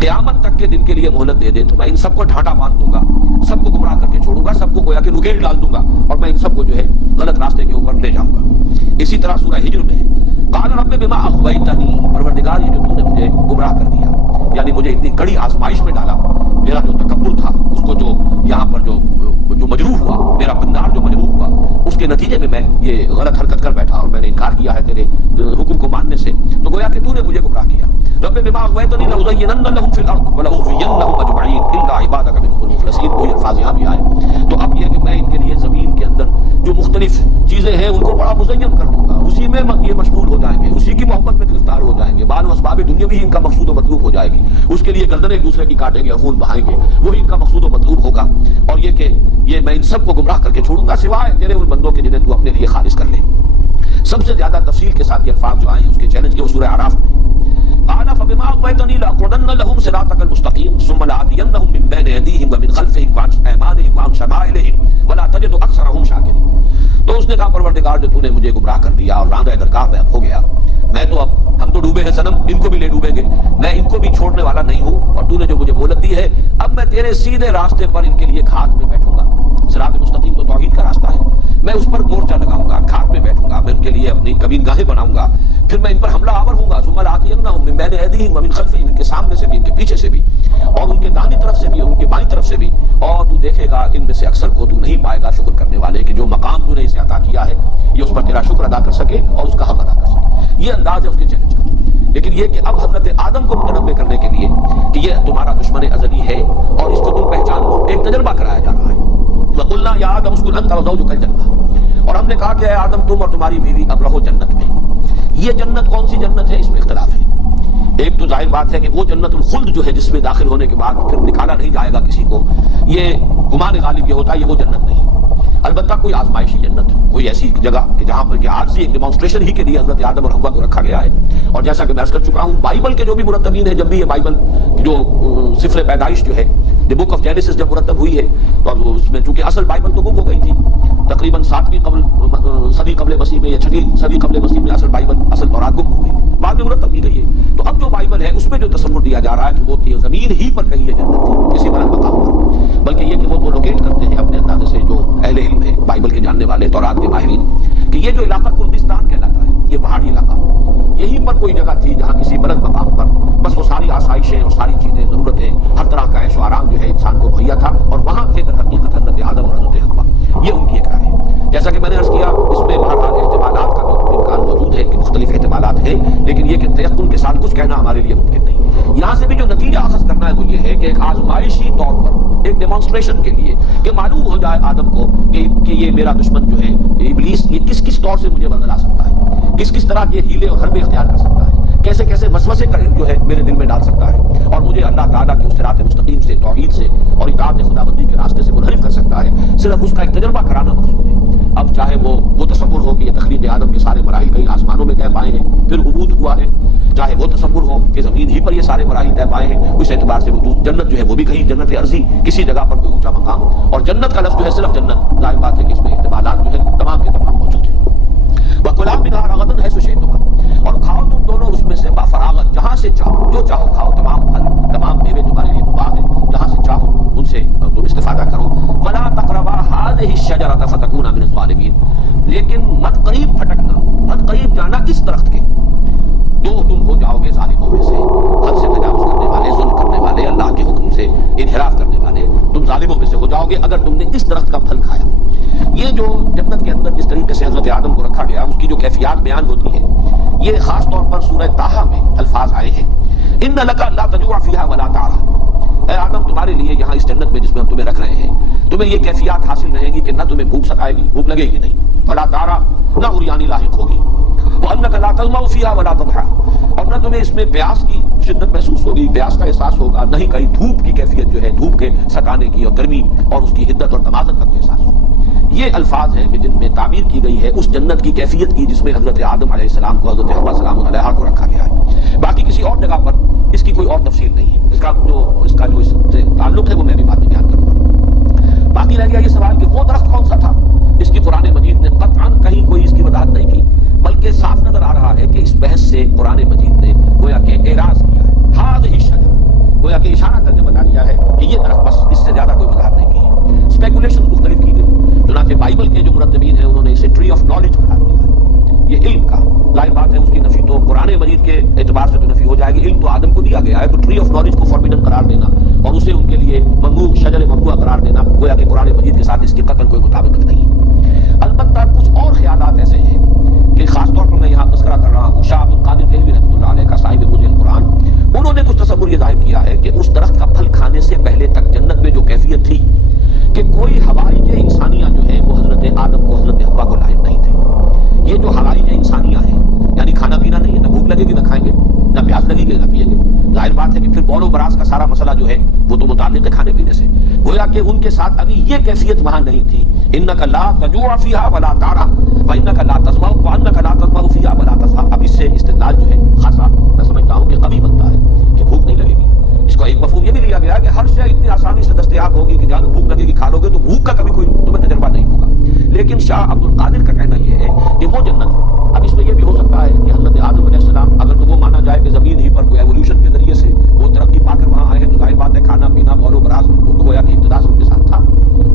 قیامت تک کے دن کے لیے مہلت دے دے تو میں ان سب کو ڈھانٹا باندھ دوں گا، سب کو گمراہ کر کے چھوڑوں گا، سب کو گویا کہ نکیل ڈال دوں گا اور میں ان سب کو جو ہے غلط راستے طرح سورہ ہجر میں ہے، قال رب بما اغویتنی، پروردگار یہ جو تو نے مجھے گمراہ کر دیا، یعنی مجھے اتنی کڑی آزمائش میں ڈالا، میرا جو تکبر تھا اس کو جو یہاں پر جو مجروح ہوا، میرا پندار جو مجروح ہوا، اس کے نتیجے میں یہ غلط حرکت کر بیٹھا اور میں نے انکار کیا ہے تیرے حکم کو ماننے سے، تو گویا کہ تو نے مجھے گمراہ کیا۔ رب بما اغویتنی لأزینن لهم فی الارض ولأغوینہم اجمعین الا عبادک منهم المخلصین، کوئی الفاظ یہاں بھی آئے۔ تو اب یہ کہ میں ان کے لیے زمین کے اندر جو مختلف چیزیں ہیں ان کو بڑا مزین کر دوں گا، اسی میں یہ مشغول ہو جائیں گے، اسی کی محبت میں گرفتار ہو جائیں گے، بال و اسباب دنیاوی ان کا مقصود و مطلوب ہو جائے گی، اس کے لیے گردن ایک دوسرے کی کاٹیں گے، خون بہائیں گے، وہی ان کا مقصود و مطلوب ہوگا، اور یہ کہ یہ میں ان سب کو گمراہ کر کے چھوڑوں گا سوائے تیرے ان بندوں کے جنہیں تو اپنے لیے خالص کر لے۔ سب سے زیادہ تفصیل کے ساتھ یہ الفاظ جو آئے ہیں اس کے چیلنج کے وہ سورہ اعراف میں، قال فبما اغويتني لاقعدن لهم صراطك المستقيم ثم لآتينهم من بين ايديهم ومن خلفهم وعن ايمانهم وعن شمائلهم ولا تجد اكثرهم شاكرين۔ تو اس نے کہا پروردگار جو تو نے مجھے گمراہ کر دیا اور راندہ درگاہ میں ہو گیا، میں تو اب ہم تو ڈوبے ہیں صنم، ان کو بھی لے ڈوبیں گے، میں ان کو بھی چھوڑنے والا نہیں ہوں، اور تو نے جو مجھے مہلت دی ہے اب میں تیرے سیدھے راستے پر ان کے لیے گھاٹ میں بیٹھوں گا۔ صراط مستقیم تو توحید کا راستہ ہے، میں اس پر مورچہ لگاؤں گا، گھاٹ میں بیٹھوں گا، میں ان کے لیے اپنی کبین گاہیں بناؤں گا، پھر میں ان پر حملہ آور ہوں گا، ثم لآتینہم من بین ایدیہم ومن خلفہم، ان کے سامنے سے بھی، ان کے پیچھے سے بھی، اور ان کے دانی طرف سے بھی، اور ان کے بائیں طرف سے بھی، اور تو دیکھے گا ان میں سے اکثر کو تو نہیں پائے گا شکر کرنے والے کہ جو مقام تو نے اسے عطا کیا ہے یہ اس پر تیرا شکر ادا کر سکے اور اس کا حق ادا کر سکے۔ یہ انداز ہے اس کے چیلنج کا۔ لیکن یہ کہ اب حضرت آدم کو متنبع کرنے کے لیے کہ یہ تمہارا دشمن ازلی ہے اور اس کو تم پہچان لو، ایک تجربہ کرایا جا رہا ہے۔ وَقُلْنَا يَا آدَمُ اسْكُنْ أَنْتَ وَزَوْجُكَ الْجَنَّةَ، اور ہم نے کہا کہ اے آدم تم اور تمہاری بیوی اب رہو جنت میں۔ یہ جنت کون سی جنت ہے اس میں اختلاف ہے۔ ایک تو ظاہر بات ہے کہ وہ جنت الخلد جو ہے جس میں داخل ہونے کے بعد پھر نکالا نہیں جائے گا کسی کو، یہ گمان غالب یہ ہوتا ہے یہ وہ جنت نہیں، البتہ کوئی آزمائشی جنت، کوئی ایسی جگہ کہ جہاں پر کہ عارضی ایک ڈیمانسٹریشن ہی کے لیے حضرت آدم اور حوا کو رکھا گیا ہے۔ اور جیسا کہ میں عرض کر چکا ہوں بائبل کے جو بھی مرتبین ہیں، جب بھی یہ بائبل جو سفر پیدائش جو ہے دی بک آف جینیسس جب مرتب ہوئی ہے اور اس میں چونکہ اصل بائبل تو گم ہو گئی تھی تقریباً 7ویں صدی قبل مسیح میں یا 6ویں صدی قبل مسیح میں اصل بائبل اصل تورات گم ہو گئی، بعد میں مرتب کی گئی ہے۔ تو اب جو بائبل ہے اس میں جو تصور دیا جا رہا ہے کہ وہ کہ زمین ہی پر کہیں یہ جنت تھی کسی بلند مقام پر، بلکہ یہ کہ وہ لوکیٹ کرتے ہیں اپنے اندازے سے جو اہل علم ہے بائبل کے جاننے والے تورات کے ماہرین کہ یہ جو علاقہ کردستان کہلاتا ہے، یہ پہاڑی علاقہ، یہیں پر کوئی جگہ تھی جہاں کسی بلند مقام پر بس وہ ساری آسائشیں اور ساری چیزیں ضرورتیں ہر طرح کا عیش و آرام جو ہے انسان کو مہیا تھا، اور وہاں تھے در حقیقت حضرت آدم اور حضرت حوا۔ یہ ان کی ایک رائے ہے۔ جیسا کہ میں نے عرض کیا اس میں بہرحال احتمالات کا تو امکان موجود ہے کہ مختلف احتمالات ہیں، لیکن یہ کہ تیقن کے ساتھ کچھ کہنا ہمارے لیے ممکن نہیں۔ یہاں سے بھی جو نتیجہ اخذ کرنا ہے وہ یہ ہے کہ ایک آزمائشی طور پر ایک ڈیمانسٹریشن کے لیے کہ معلوم ہو جائے آدم کو کہ یہ میرا دشمن جو ہے ابلیس یہ کس کس طور سے مجھے بدلا سکتا ہے، کس کس طرح کے ہیلے اور حربے اختیار کر سکتا ہے، کیسے کیسے وسوسے جو ہے میرے دل میں ڈال سکتا ہے، اور مجھے اللہ تعالیٰ کے اس صراط مستقیم سے، توحید سے اور اطاعت خداوندی کے راستے سے منحرف کر سکتا ہے۔ صرف اس کا ایک تجربہ کرانا مقصود ہے۔ اب چاہے وہ تصور ہو کہ یہ تخلیق آدم کے سارے مراحل کہیں آسمانوں میں طے پائے ہیں پھر عبود ہوا ہے، چاہے وہ تصور ہو کہ زمین ہی پر یہ سارے مراحل طے پائے ہیں، اس اعتبار سے وہ جنت جو ہے وہ بھی کہیں جنت عرضی کسی جگہ پر کوئی اونچا مقام، اور جنت کا لفظ جو ہے صرف جنت، ظاہر بات ہے کہ اس میں احتمالات جو ہے تمام کے تمام موجود ہیں۔ وَكُلَا مِنْهَا رَغَدًا حَيْثُ شِئْتُمَا، اور کھاؤ تم دونوں اس میں سے بافراغت، جہاں سے چاہو، جو چاہو کھاؤ، تمام پھل تمام میوے تمہارے لیے مباح ہیں، جہاں سے چاہو ان سے تم استفادہ کرو۔ وَلَا تَقْرَبَا هَٰذِهِ الشَّجَرَةَ فَتَكُونَا مِنَ الظَّالِمِينَ، لیکن مت قریب پھٹکنا، مت قریب جانا اس درخت کے، تو تم ہو جاؤ گے ظالموں میں سے، حد سے تجاوز کرنے والے، ظلم کرنے والے، اللہ کے حکم سے انحراف کرنے والے، تم ظالموں میں سے ہو جاؤ گے اگر تم نے اس درخت کا پھل کھایا۔ یہ جو جنت کے اندر جس طریقے سے حضرت آدم کو رکھا گیا اس کی جو کیفیات بیان ہوتی ہیں، یہ خاص طور پر سورہ طٰہٰ میں الفاظ آئے ہیں، ان لک لا تجوع فیہا ولا تعریٰ، اے آدم تمہارے لیے یہاں اس جنت میں جس میں ہم تمہیں رکھ رہے ہیں تمہیں یہ کیفیات حاصل رہیں گی کہ نہ تمہیں بھوک ستائے گی، بھوک لگے گی نہیں، ولا تعریٰ، نہ عریانی لاحق ہوگی، وانک لا تظمأ فیہا ولا تضحیٰ، اور نہ تمہیں اس میں پیاس کی شدت محسوس ہوگی، پیاس کا احساس ہوگا، نہ ہی کہیں دھوپ کی کیفیت جو ہے دھوپ کے ستانے کی اور گرمی اور اس کی حدت اور تمازن کا کوئی احساس ہوگا۔ یہ الفاظ ہیں کہ جن میں تعبیر کی گئی ہے اس جنت کی کیفیت کی جس میں حضرت آدم علیہ السلام کو حضرت حوا سلام علیہا کو رکھا گیا ہے۔ باقی کسی اور جگہ پر اس کی کوئی اور تفصیل نہیں ہے، اس کا جو اس سے تعلق ہے وہ میں بھی بعد میں بیان کروں گا۔ باقی رہ گیا یہ سوال کہ وہ درخت کون سا تھا، اس کی قرآن مجید نے قطعاً کہیں کوئی اس کی وضاحت نہیں کی، بلکہ صاف نظر آ رہا ہے کہ اس بحث سے قرآن مجید نے گویا کہ اعراض کیا ہے، ہذہ الشجرہ، گویا کہ اشارہ کر کے بتا دیا ہے کہ یہ درخت، بس اس سے زیادہ کوئی وضاحت نہیں کی ہے۔ اسپیکولیشن مختلف کی گئی، چنانچہ بائبل کے جو مرتبین ہیں انہوں نے اسے ٹری آف نالج قرار دیا، یہ علم مجید کے اعتبار سے تو نفی ہو جائے گی. علم تو آدم کو دیا گیا ہے, تو ٹری آف نالج کو فاربیڈن قرار دینا اور اسے ان کے لیے ممنوع, شجر ممنوع قرار دینا, گویا کہ قرآن مجید کے ساتھ اس کی قطعاً کوئی مطابقت نہیں ہے. البتہ کچھ اور خیالات ایسے ہیں کہ خاص طور پر میں یہاں تذکرہ کر رہا ہوں شاہ عبد القادر دہلوی رحمۃ اللہ علیہ کا, صاحب موضوع القرآن. انہوں نے کچھ تصور یہ ظاہر کیا ہے کہ اس درخت کا پھل کھانے سے پہلے تک جنت میں جو کیفیت تھی کہ کوئی حوائج انسانیہ جو ہے وہ حضرت آدم کو, حضرت حوا کو لائق نہیں تھے. یہ جو حوائج انسانیہ ہیں, یعنی کھانا پینا نہیں ہے, نہ بھوک لگے گی نہ کھائیں گے, نہ پیاس لگے گی نہ پیئیں گے. ظاہر بات ہے کہ پھر بول و براز کا سارا مسئلہ جو ہے وہ تو متعلق ہے کھانے پینے سے. گویا کہ ان کے ساتھ ابھی یہ کیفیت وہاں نہیں تھی. انک لا تجوع فیہا ولا تعری وانک لا تظمأ وانک لا تظمأ فیہا ولا تضحی. اب اس سے استدلال جو ہے خاصا میں سمجھتا ہوں کہ قوی بنتا ہے کہ بھوک نہیں لگے گی. اس کا ایک مفہوم یہ بھی لیا گیا کہ ہر شے اتنی آسانی سے دستیاب ہوگی کہ جہاں بھوک لگے گی کھا لو گے تو بھوک کا کبھی کوئی تمہیں تجربہ نہیں ہوگا. لیکن شاہ عبد القادر کا کہنا یہ ہے کہ وہ جنت, اب اس میں یہ بھی ہو سکتا ہے کہ حضرت آدم علیہ السلام اگر تو وہ مانا جائے کہ زمین ہی پر کوئی ایولیوشن کے ذریعے سے وہ ترقی پا کر وہاں آئے ہیں, تو ظاہر بات ہے کھانا پینا بول و براز وہ تو گویا کہ ابتدا سے ان کے ساتھ تھا.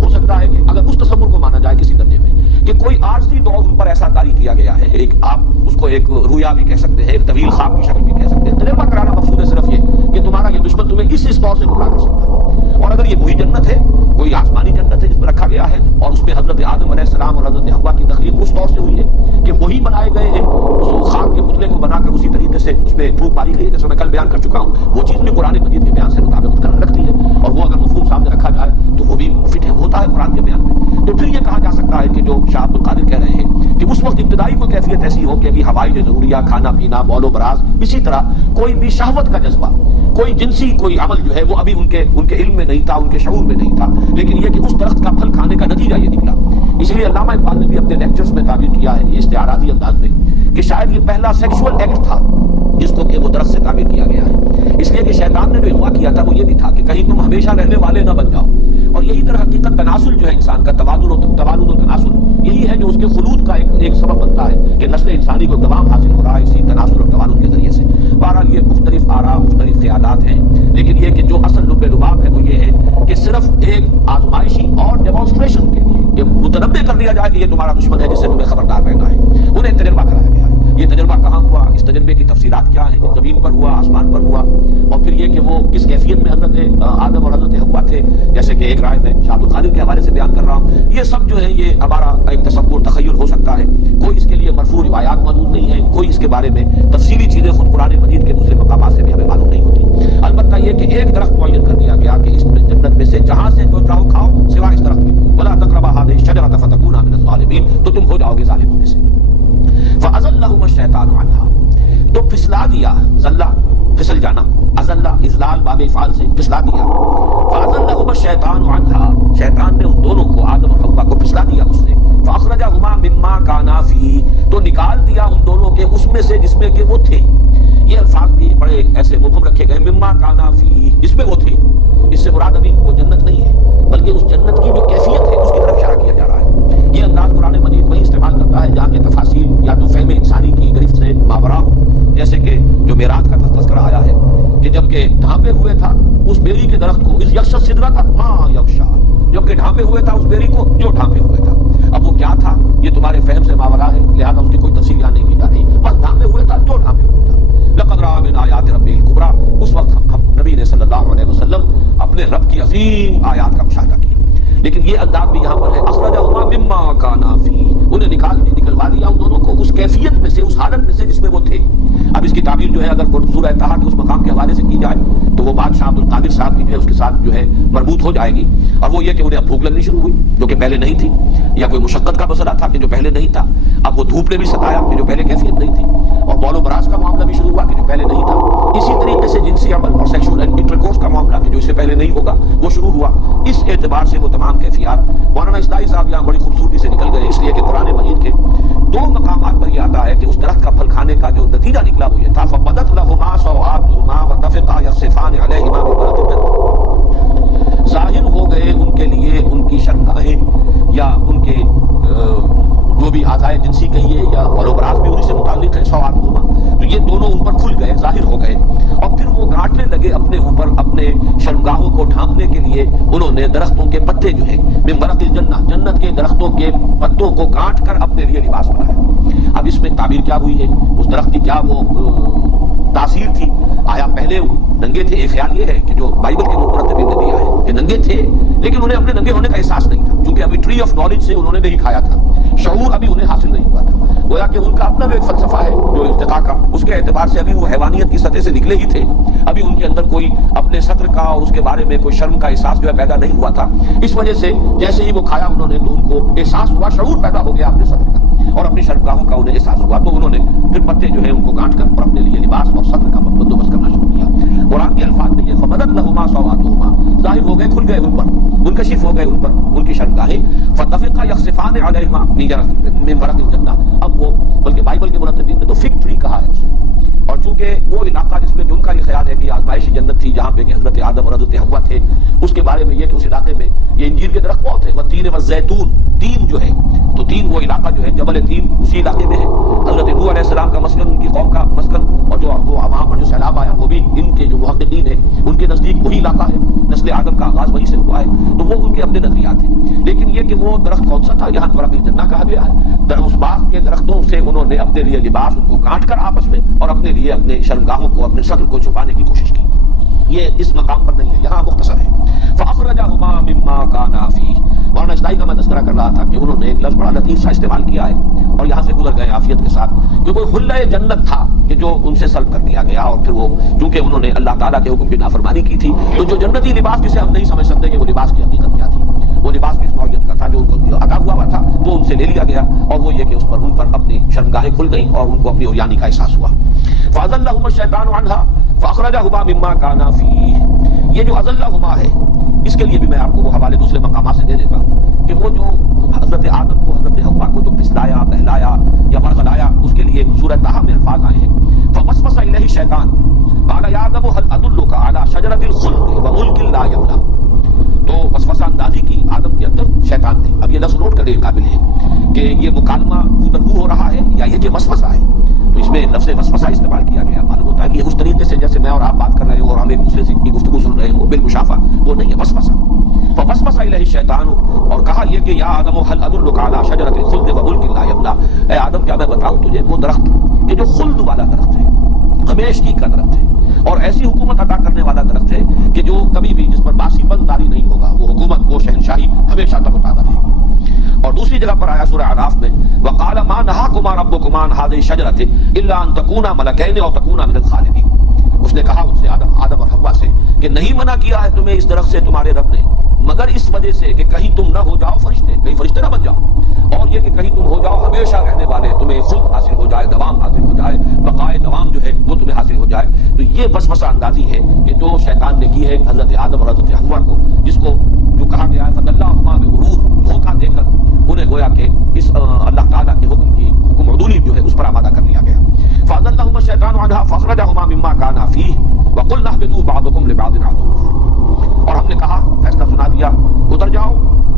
ہو سکتا ہے کہ اگر اس تصور کو مانا جائے کسی درجے میں کہ کوئی عارضی دور ان پر ایسا طاری کیا گیا ہے, ایک آپ اس کو ایک رویا بھی کہہ سکتے ہیں, ایک طویل خواب کی شکل بھی کہہ سکتے ہیں. تجربہ کرانا مقصود ہے صرف یہ کہ تمہارا یہ دشمن تمہیں اس طور سے گمراہ کر سکتا ہے. اور اگر یہ وہی جنت ہے, کوئی آسمانی جنت ہے جس میں رکھا گیا ہے اور اس میں حضرت آدم علیہ السلام اور حضرت حوا کی تخلیق اس طور سے ہوئی ہے کہ وہی بنائے گئے ہیں, اس خاک کے پتلے کو بنا کر اسی طریقے سے اس میں پھونک ماری گئی ہے, جیسے میں کل بیان کر چکا ہوں, وہ چیز بھی قرآن مجید کے بیان سے مطابقت کر رکھتی ہے. اور وہ اگر مفہوم سامنے رکھا جائے تو وہ بھی فٹ ہوتا ہے قرآن کے بیان میں. تو پھر یہ کہا جا سکتا ہے کہ جو شاہ عبد القادر کہہ رہے ہیں کہ اس وقت ابتدائی کوئی کیفیت ایسی ہو کہ ابھی حوائج ضروریہ, کھانا پینا, بول و براز, اسی طرح کوئی بھی شہوت کا جذبہ, کوئی جنسی کوئی عمل جو ہے وہ ابھی ان کے علم میں نہیں تھا, ان کے شعور میں نہیں تھا. لیکن یہ کہ اس درخت کا پھل کھانے کا نتیجہ یہ نکلا. اس لیے علامہ اقبال نے بھی اپنے لیکچرز میں تعبیر کیا ہے یہ استعاراتی انداز میں کہ شاید یہ پہلا سیکشول ایکٹ تھا جس کو کہ وہ درخت سے تعبیر کیا گیا ہے. اس لیے کہ شیطان نے جو اغوا کیا تھا وہ یہ بھی تھا کہ کہیں تم ہمیشہ رہنے والے نہ بن جاؤ. اور یہی در حقیقت تناسل جو ہے انسان کا, تبادل و تناسل, یہی ہے جو اس کے خلود کا ایک سبب بنتا ہے کہ نسل انسانی کو دوام حاصل ہو رہا ہے اسی تناسل اور تبادل کے ذریعے سے. بہرحال یہ مختلف آراء, مختلف خیالات ہیں, لیکن یہ کہ جو اصل لب لباب ہے وہ یہ ہے کہ صرف ایک آزمائشی اور ڈیمانسٹریشن کے لیے یہ متنبع کر دیا جائے کہ یہ تمہارا دشمن ہے جس سے تمہیں خبردار رہنا ہے. انہیں تجربہ کرایا گیا ہے. یہ تجربہ کہاں ہوا, اس تجربے کی تفصیلات کیا ہیں, زمین پر ہوا, آسمان پر ہوا, اور پھر یہ کہ وہ کس کیفیت میں حضرت آدم اور حضرت حوا تھے, جیسے کہ ایک رائے میں شاہ عبد القادر کے حوالے سے بیان کر رہا ہوں. یہ سب جو ہے یہ ہمارا ایک تصور تخیل ہو سکتا ہے, کوئی اس کے لیے مرفوع روایات موجود نہیں ہیں, کوئی اس کے بارے میں تفصیلی چیزیں خود قرآن مجید کے دوسرے مقامات سے بھی ہمیں معلوم نہیں ہوتی. البتہ یہ کہ ایک درخت معین کر دیا گیا کہ اس جنت میں سے جہاں سے جو چاہو کھاؤ سوائے اس درخت کے, ولا تقربا هذه الشجرة فتكونا من الظالمين, تو تم ہو جاؤ گے ظالموں میں سے. فأزلهما الشيطان عنها, تو پھسلا دیا, زلہ پھسل جانا, ازلہ اذلال باب افعال سے پھسلا دیا. فأزلهما الشيطان عنها, شیطان نے ان دونوں کو آدم اور حوا کو پھسلا دیا اس سے. فأخرجهما مما كانا فيه, تو نکال دیا ان دونوں کے اس میں سے جس میں کہ وہ تھے. یہ الفاظ بھی بڑے ایسے مبہم رکھے گئے, مما كانا فيه, جس میں وہ تھے. اس سے مراد ابھی وہ جنت نہیں ہے بلکہ اس جنت کی جو کیفیت ہے اس کی طرف اشارہ کیا جا رہا ہے. یہ انداز قرآن مجید وہی استعمال کرتا ہے جہاں کے تفاصیل یا تو فہم انسانی کی گرفت سے ماورا ہو, جیسے کہ جو معراج کا تذکرہ آیا ہے کہ جب کہ ڈھانپے ہوئے تھا اس بیری کے درخت کو, اس یکش سدرۃ ما یغشا, جب کہ ڈھانپے ہوئے تھا اس بیری کو جو ڈھانپے ہوئے تھا. اب وہ کیا تھا یہ تمہارے فہم سے ماورا ہے, لہذا اس کی کوئی تفصیل یہاں نہیں کی جا رہی, بس ڈھانپے ہوئے تھا جو ڈھانپے ہوئے تھا. لقد رأى من آیات ربہ الکبریٰ, اس وقت ہم نبی نے صلی اللہ علیہ وسلم اپنے رب کی عظیم آیات کا مشاہدہ کیا. لیکن یہ انداز بھی یہاں پر ہے, اخرجہما مما کانا فیہ, انہیں نکلوا دیا ان دونوں کو اس کیفیت میں سے, اس حالت میں سے جس میں وہ تھے. اب اس کی تعبیر جو ہے اگر سورہ طٰہٰ کے اس مقام کے حوالے سے کی جائے تو وہ بات شاہ عبد القادر صاحب کی جو ہے اس کے ساتھ جو ہے مربوط ہو جائے گی. اور وہ یہ کہ انہیں اب بھوک لگنی شروع ہوئی جو کہ پہلے نہیں تھی, یا کوئی مشقت کا مسئلہ تھا کہ جو پہلے نہیں تھا. اب وہ دھوپ نے بھی ستایا کہ جو پہلے کیفیت نہیں تھی, اور بول و براز کا معاملہ بھی شروع ہوا کہ جو پہلے نہیں تھا. اسی طریقے سے جنسی عمل اور سیکشول انٹرکورس کا معاملہ کہ جو اس سے پہلے نہیں ہوگا وہ شروع ہوا. اس اعتبار سے وہ تمام کیفیات مولانا اصلاحی صاحب یہاں بڑی خوبصورتی سے نکل گئے, اس لیے کہ قرآن مجید کے دو مقامات پر یہ آتا ہے کہ اس درخت کا پھل کھانے کا جو نتیجہ نکلا وہ یہ تھا, فَبَدَتْ لَهُمَا سَوْآتُهُمَا وَطَفِقَا يَخْصِفَانِ عَلَيْهِمَا مِن وَرَقِ النَّخْلِ, ظاہر ہو گئے ان کے لیے ان کی شرمگاہیں یا ان کے جو بھی اعضائے جنسی کہیے یا براز بھی انہی سے متعلق ہے, سوآتُهُمَا, تو یہ دونوں ان پر کھل گئے, ظاہر ہو گئے. اور پھر وہ گانٹنے لگے اپنے اوپر اپنے شرمگاہوں کو ڈھانپنے کے لیے. انہوں نے درختوں کے پتے جو ہیں من ورق الجنہ, جنت کے درختوں کے پتوں کو گانٹ کر اپنے لیے لباس بنایا. اب اس میں تعبیر کیا ہوئی ہے، اس درخت کی کیا وہ تاثیر تھی، آیا پہلے ننگے تھے؟ ایک خیال یہ ہے کہ جو بائبل کے مرتبین نے دیا ہے کہ ننگے تھے، لیکن انہیں اپنے ننگے ہونے کا احساس نہیں تھا، کیونکہ ابھی ٹری آف نالج سے انہوں نے نہیں کھایا تھا، شعور ابھی انہیں حاصل نہیں ہوا تھا، گویا کہ ان کا اپنا بھی ایک فلسفہ ہے جو ارتقاء کا، اس کے اعتبار سے ابھی وہ حیوانیت کی سطح سے نکلے ہی تھے، ابھی ان کے اندر کوئی اپنے سطر کا اور اس کے بارے میں کوئی شرم کا احساس جو ہے پیدا نہیں ہوا تھا۔ اس وجہ سے جیسے ہی وہ کھایا انہوں نے تو ان کو احساس ہوا، شعور پیدا ہو گیا اپنے سطر کا اور اپنی شرمگاہوں کا انہیں احساس ہوا، تو انہوں نے پھر پتے جو ہے ان کو گانٹ کر اور اپنے لیے لباس اور سطر کا بندوبست کرنا شروع کیا۔ قرآن کے الفاظ میں یہ فبدت لہما سوآتہما، ظاہر ہو گئے، کھل گئے ان پر، منکشف ہو گئے ان پر ان کی شرمگاہیں، فطفقا یخصفان علیہما من ورق الجنہ، اب وہ بلکہ بائبل کے مرتبین نے تو فگ ٹری کہا ہے اسے، اور چونکہ وہ علاقہ جس میں ان کا یہ خیال ہے کہ آزمائشی جنت تھی جہاں پہ کہ حضرت آدم اور حضرت حوا تھے، اس کے بارے میں یہ کہ اس علاقے میں یہ انجیر کے درخت بہت ہے، وہ تین و زیتون، تین جو ہے تو تین وہ علاقہ جو ہے جبل تین اسی علاقے میں ہے، حضرت نوح علیہ السلام کا مسکن، ان کی قوم کا مسکن، اور جو وہاں پر جو سیلاب آیا وہ بھی ان کے جو محققین ہیں ان کے نزدیک وہی علاقہ ہے، نسل آدم کا آغاز وہیں سے ہوا ہے، تو وہ ان کے اپنے نظریات ہیں، لیکن یہ کہ وہ درخت کون سا تھا، یہاں ورق الجنہ کہا گیا ہے، اس باغ کے درختوں سے انہوں نے اپنے لیے لباس ان کو کاٹ کر آپس میں اور اپنے لیے اپنے شرمگاہوں کو، اپنے صدر کو چھپانے کی کوشش کی، یہ اس مقام پر نہیں ہے، یہاں مختصر ہے۔ فَأَخْرَجَهُمَا مِمَّا كَانَا فِيهِ، مولانا اشتائی کا میں تذکرہ کر رہا تھا کہ انہوں نے ایک لفظ بڑا لطیف سا استعمال کیا ہے اور یہاں سے گزر گئے عافیت کے ساتھ، کہ کوئی حلہ جنت تھا کہ جو ان سے سلب کر دیا گیا، اور پھر وہ چونکہ انہوں نے اللہ تعالیٰ کے حکم کی نافرمانی کی تھی، تو جو جنتی لباس جسے ہم نہیں سمجھ سکتے کہ وہ لباس کی حقیقت کیا تھی، وہ لباس کس نوعیت کا تھا جو ان کو عطا ہوا تھا، وہ ان سے لے لیا گیا، اور وہ یہ کہ ان پر اپنی شرمگاہیں کھل گئیں اور ان کو اپنی عریانی کا احساس ہوا۔ فَأَزَلَّهُمَا الشَّيْطَانُ عَنْهَا فَأَخْرَجَهُمَا مِمَّا كَانَا فِيهِ، یہ جو أَزَلَّهُمَا ہے اس کے لیے بھی میں آپ کو وہ حوالے دوسرے مقامات سے دے دیتا ہوں کہ وہ جو حضرت آدم کو، حضرت حوا کو جو پھسلایا، بہلایا یا ورغلایا، اس کے لیے سورہ طٰہٰ میں الفاظ آئے ہیں، فَوَسْوَسَ إِلَيْهِ الشَّيْطَانُ قَالَ يَا آدَمُ هَلْ أَدُلُّكَ عَلَىٰ شَجَرَةِ الْخُلْدِ وَمُلْكٍ لَا يَبْلَىٰ، تو وسوسہ اندازی کی آدم کے اندر شیطان نے۔ اب یہ لفظ نوٹ کرنے کے قابل ہے کہ یہ مکالمہ ہو رہا ہے یا یہ کہ وسوسہ ہے، تو اس میں لفظ وسوسہ استعمال کیا گیا، معلوم ہوتا ہے کہ یہ اس طریقے سے جیسے میں اور آپ بات کر رہے ہوں اور ہم ایک دوسرے سے کی گفتگو سن رہے ہوں بالمشافہ، وہ نہیں ہے، وسوسہ۔ فوسوس الیہ الشیطان، اور کہا یہ کہ یا آدم هل ادلک علی شجرۃ الخلد وملک لا یبلی، اے آدم کیا میں بتاؤں تجھے وہ درخت کہ جو خلد والا درخت ہے، ہمیشگی کا درخت ہے، اور ایسی حکومت عطا کرنے والا درخت ہے کہ جو کبھی بھی جس پر باسی پن طاری نہیں ہوگا، وہ حکومت، وہ شہنشاہی ہمیشہ تک متعدد رہے گی۔ اور دوسری جگہ پر آیا سورہ اعراف میں وقال ما نهاكما ربكما عن هذه الشجرة الا ان تكونا ملكين او تكونا من الخالدين، اس نے کہا ان سے آدم اور حوا سے کہ نہیں منع کیا ہے تمہیں اس درخت سے تمہارے رب نے مگر اس وجہ سے کہ کہیں تم نہ ہو جاؤ فرشتے، کہیں فرشتے نہ بن جاؤ، اور یہ کہ کہیں تم ہو جاؤ ہمیشہ رہنے والے، تمہیں خلد حاصل ہو جائے، دوام حاصل ہو جائے، بقائے دوام جو ہے وہ تمہیں حاصل ہو جائے۔ تو یہ وسوسہ اندازی ہے کہ جو شیطان نے کی ہے حضرت آدم اور حضرت حوا کو، جس کو جو کہا گیا ہے فَدَلَّاهُمَا بِغُرُورٍ، دھوکہ دے کر انہیں گویا کہ اس اللہ تعالیٰ کے حکم عدولی جو ہے اس پر آمادہ کر لیا گیا۔ فَأَزَلَّهُمَا الشَّيْطَانُ عَنْهَا فَأَخْرَجَهُمَا مِمَّا كَانَا فِيهِ وَقُلْنَا اهْبِطُوا بَعْضُكُمْ لِبَعْضٍ عَدُوٌّ، اور ہم نے کہا، فیصلہ سنا دیا، اتر جاؤ،